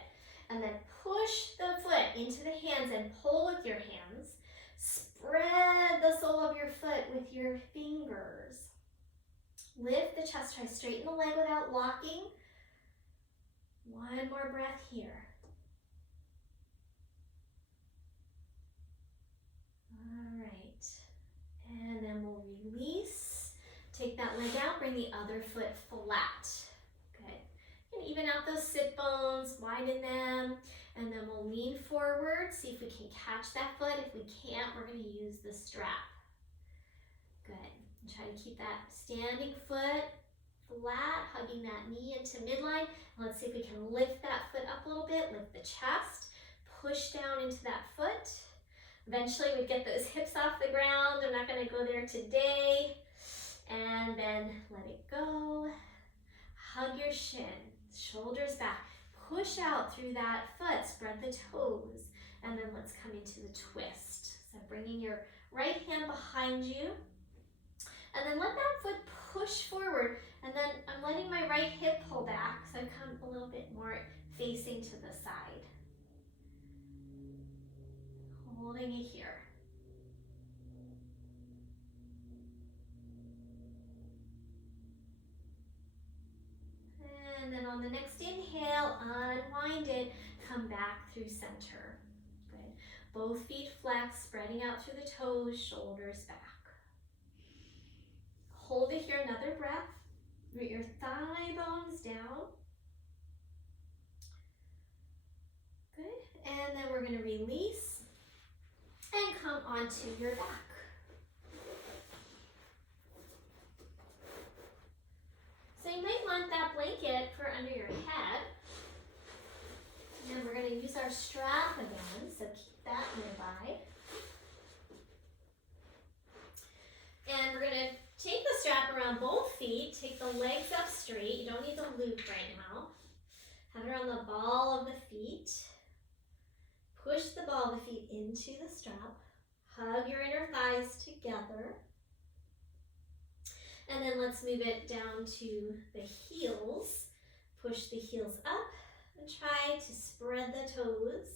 And then push the foot into the hands and pull with your hands. Spread the sole of your foot with your fingers. Lift the chest, try straighten the leg without locking. One more breath here. All right, and then we'll release. Take that leg out, bring the other foot flat. Good. And even out those sit bones, widen them, and then we'll lean forward, see if we can catch that foot. If we can't, we're gonna use the strap. Good. And try to keep that standing foot flat, hugging that knee into midline. And let's see if we can lift that foot up a little bit, lift the chest, push down into that foot. Eventually we'd get those hips off the ground. I'm not gonna go there today. And then let it go. Hug your shin, shoulders back. Push out through that foot, spread the toes. And then let's come into the twist. So bringing your right hand behind you. And then let that foot push forward. And then I'm letting my right hip pull back. So I come a little bit more facing to the side. Holding it here. And then on the next inhale, unwind it, come back through center. Good. Both feet flex, spreading out through the toes, shoulders back. Hold it here, another breath. Root your thigh bones down. Good. And then we're going to release and come onto your back. So you might want that blanket for under your head. And we're going to use our strap again, so keep that nearby. And we're going to take the strap around both feet, take the legs up straight. You don't need the loop right now. Have it around the ball of the feet. Push the ball of the feet into the strap. Hug your inner thighs together. And then let's move it down to the heels. Push the heels up and try to spread the toes.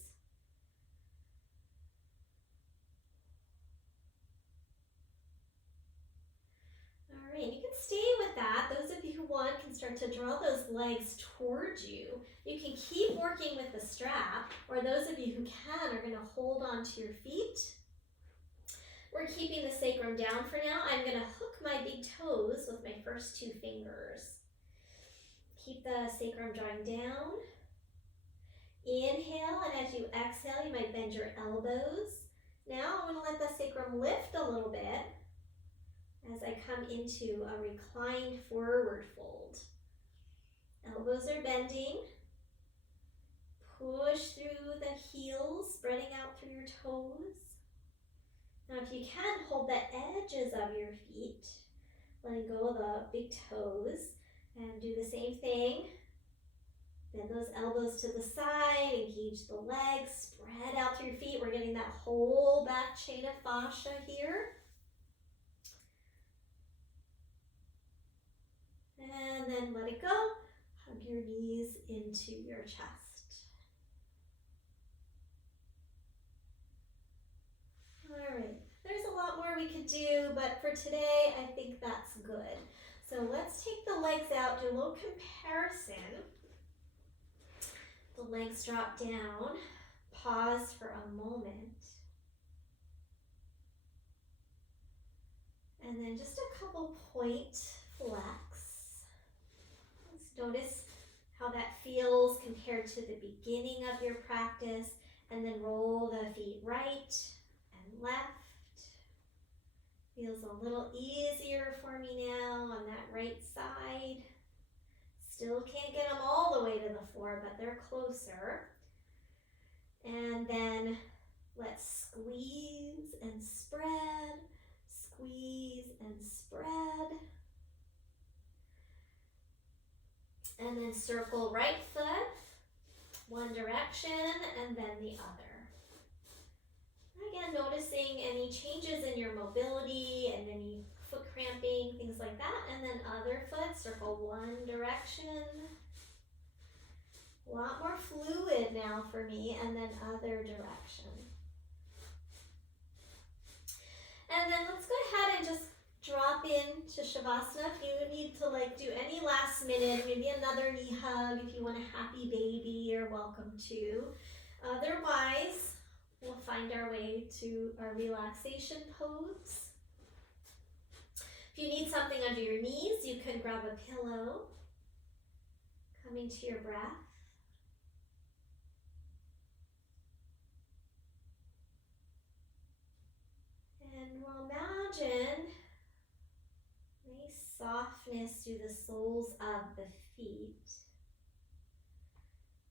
All right, you can stay with that. Those of you who want can start to draw those legs towards you. You can keep working with the strap, or those of you who can are going to hold on to your feet. We're keeping the sacrum down for now. I'm going to hook my big toes with my first two fingers. Keep the sacrum drawing down. Inhale, and as you exhale, you might bend your elbows. Now I'm going to let the sacrum lift a little bit as I come into a reclined forward fold. Elbows are bending. Push through the heels, spreading out through your toes. Now if you can, hold the edges of your feet, letting go of the big toes, and do the same thing. Bend those elbows to the side, engage the legs, spread out through your feet. We're getting that whole back chain of fascia here. And then let it go. Hug your knees into your chest. All right, there's a lot more we could do, but for today, I think that's good. So let's take the legs out, do a little comparison. The legs drop down, pause for a moment. And then just a couple point flex. Let's notice how that feels compared to the beginning of your practice, and then roll the feet right and left Feels a little easier for me now on that right side. Still can't get them all the way to the floor, but they're closer. And then let's squeeze and spread, squeeze and spread. And then circle right foot, one direction, and then the other. Again, noticing any changes in your mobility and any foot cramping, things like that. And then other foot, circle one direction. A lot more fluid now for me, and then other direction. And then let's go ahead and just drop into Shavasana. If you need to do any last minute, maybe another knee hug, if you want a happy baby, you're welcome to. Otherwise, we'll find our way to our relaxation pose. If you need something under your knees, you can grab a pillow. Coming to your breath. And we'll imagine nice softness through the soles of the feet.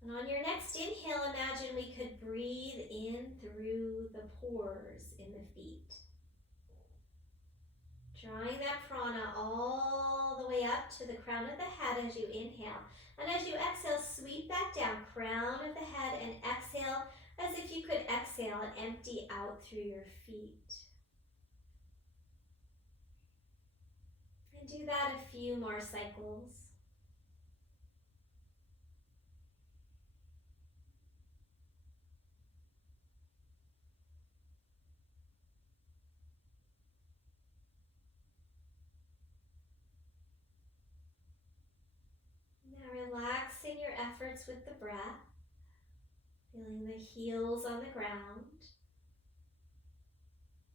And on your next inhale, imagine we could breathe in through the pores in the feet. Drawing that prana all the way up to the crown of the head as you inhale. And as you exhale, sweep back down, crown of the head, and exhale as if you could exhale and empty out through your feet. And do that a few more cycles. Relaxing your efforts with the breath, feeling the heels on the ground.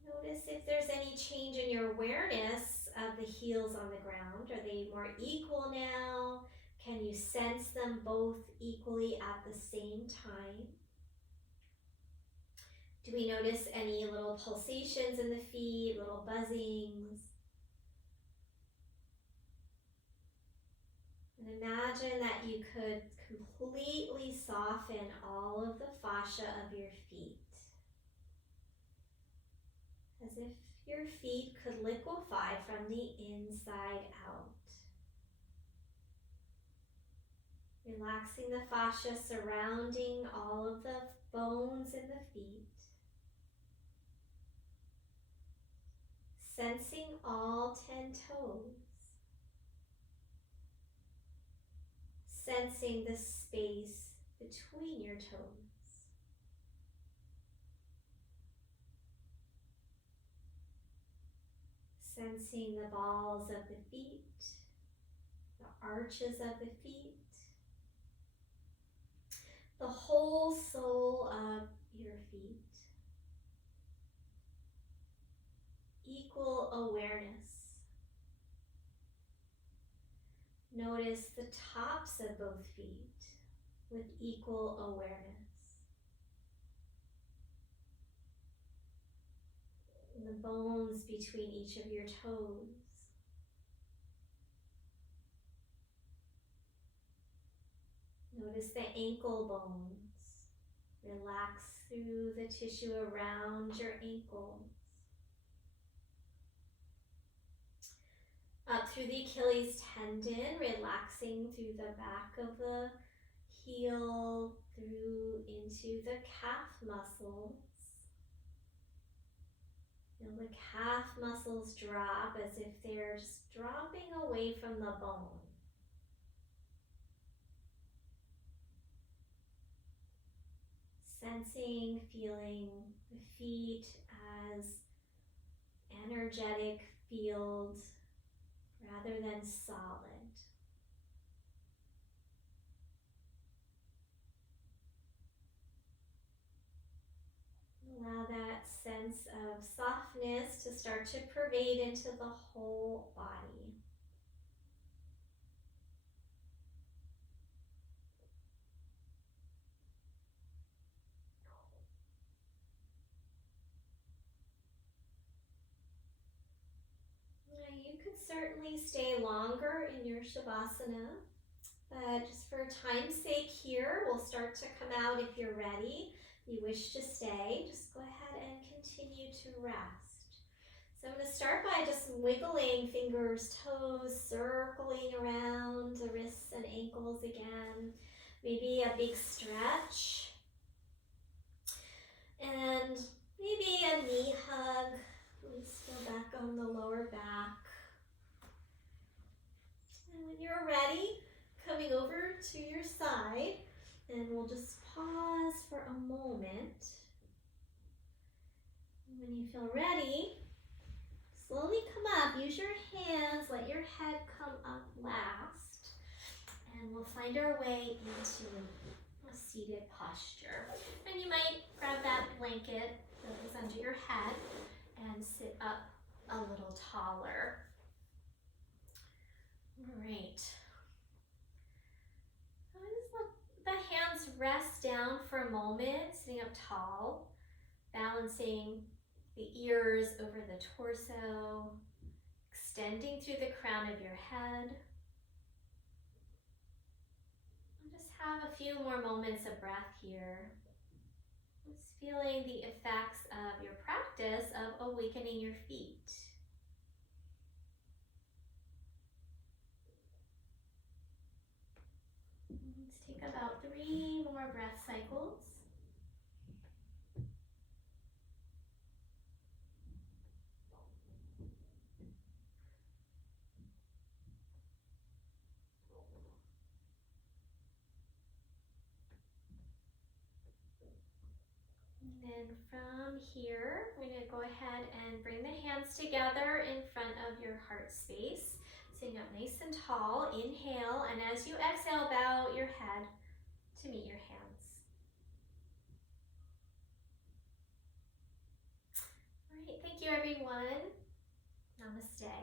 Notice if there's any change in your awareness of the heels on the ground. Are they more equal now? Can you sense them both equally at the same time? Do we notice any little pulsations in the feet, little buzzings? And imagine that you could completely soften all of the fascia of your feet. As if your feet could liquefy from the inside out. Relaxing the fascia surrounding all of the bones in the feet. Sensing all 10 toes. Sensing the space between your toes. Sensing the balls of the feet, the arches of the feet, the whole sole of your feet. Equal awareness. Notice the tops of both feet with equal awareness. And the bones between each of your toes. Notice the ankle bones. Relax through the tissue around your ankles. Up through the Achilles tendon, relaxing through the back of the heel, through into the calf muscles. Feel the calf muscles drop as if they're just dropping away from the bone. Sensing, feeling the feet as energetic fields rather than solid. Allow that sense of softness to start to pervade into the whole body. certainly stay longer in your Shavasana, but just for time's sake here, we'll start to come out if you're ready. If you wish to stay, just go ahead and continue to rest. So I'm going to start by just wiggling fingers, toes, circling around the wrists and ankles again. Maybe a big stretch. And maybe a knee hug. Let's go back on the lower back. And when you're ready, coming over to your side, and we'll just pause for a moment. And when you feel ready, slowly come up. Use your hands, let your head come up last. And we'll find our way into a seated posture. And you might grab that blanket that was under your head and sit up a little taller. All right. So just let the hands rest down for a moment, sitting up tall, balancing the ears over the torso, extending through the crown of your head. And just have a few more moments of breath here. Just feeling the effects of your practice of awakening your feet. Let's take about 3 more breath cycles. And then from here, we're going to go ahead and bring the hands together in front of your heart space. Sitting up nice and tall. Inhale, and as you exhale, bow your head to meet your hands. All right, thank you everyone. Namaste.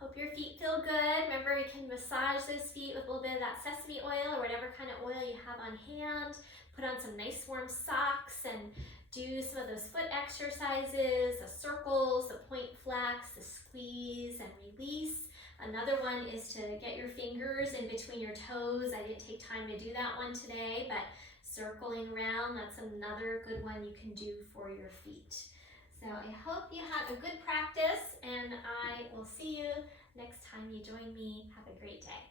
Hope your feet feel good. Remember, you can massage those feet with a little bit of that sesame oil or whatever kind of oil you have on hand. Put on some nice warm socks and do some of those foot exercises, the circles, the point flex, the squeeze and release. Another one is to get your fingers in between your toes. I didn't take time to do that one today, but circling around, that's another good one you can do for your feet. So I hope you had a good practice, and I will see you next time you join me. Have a great day.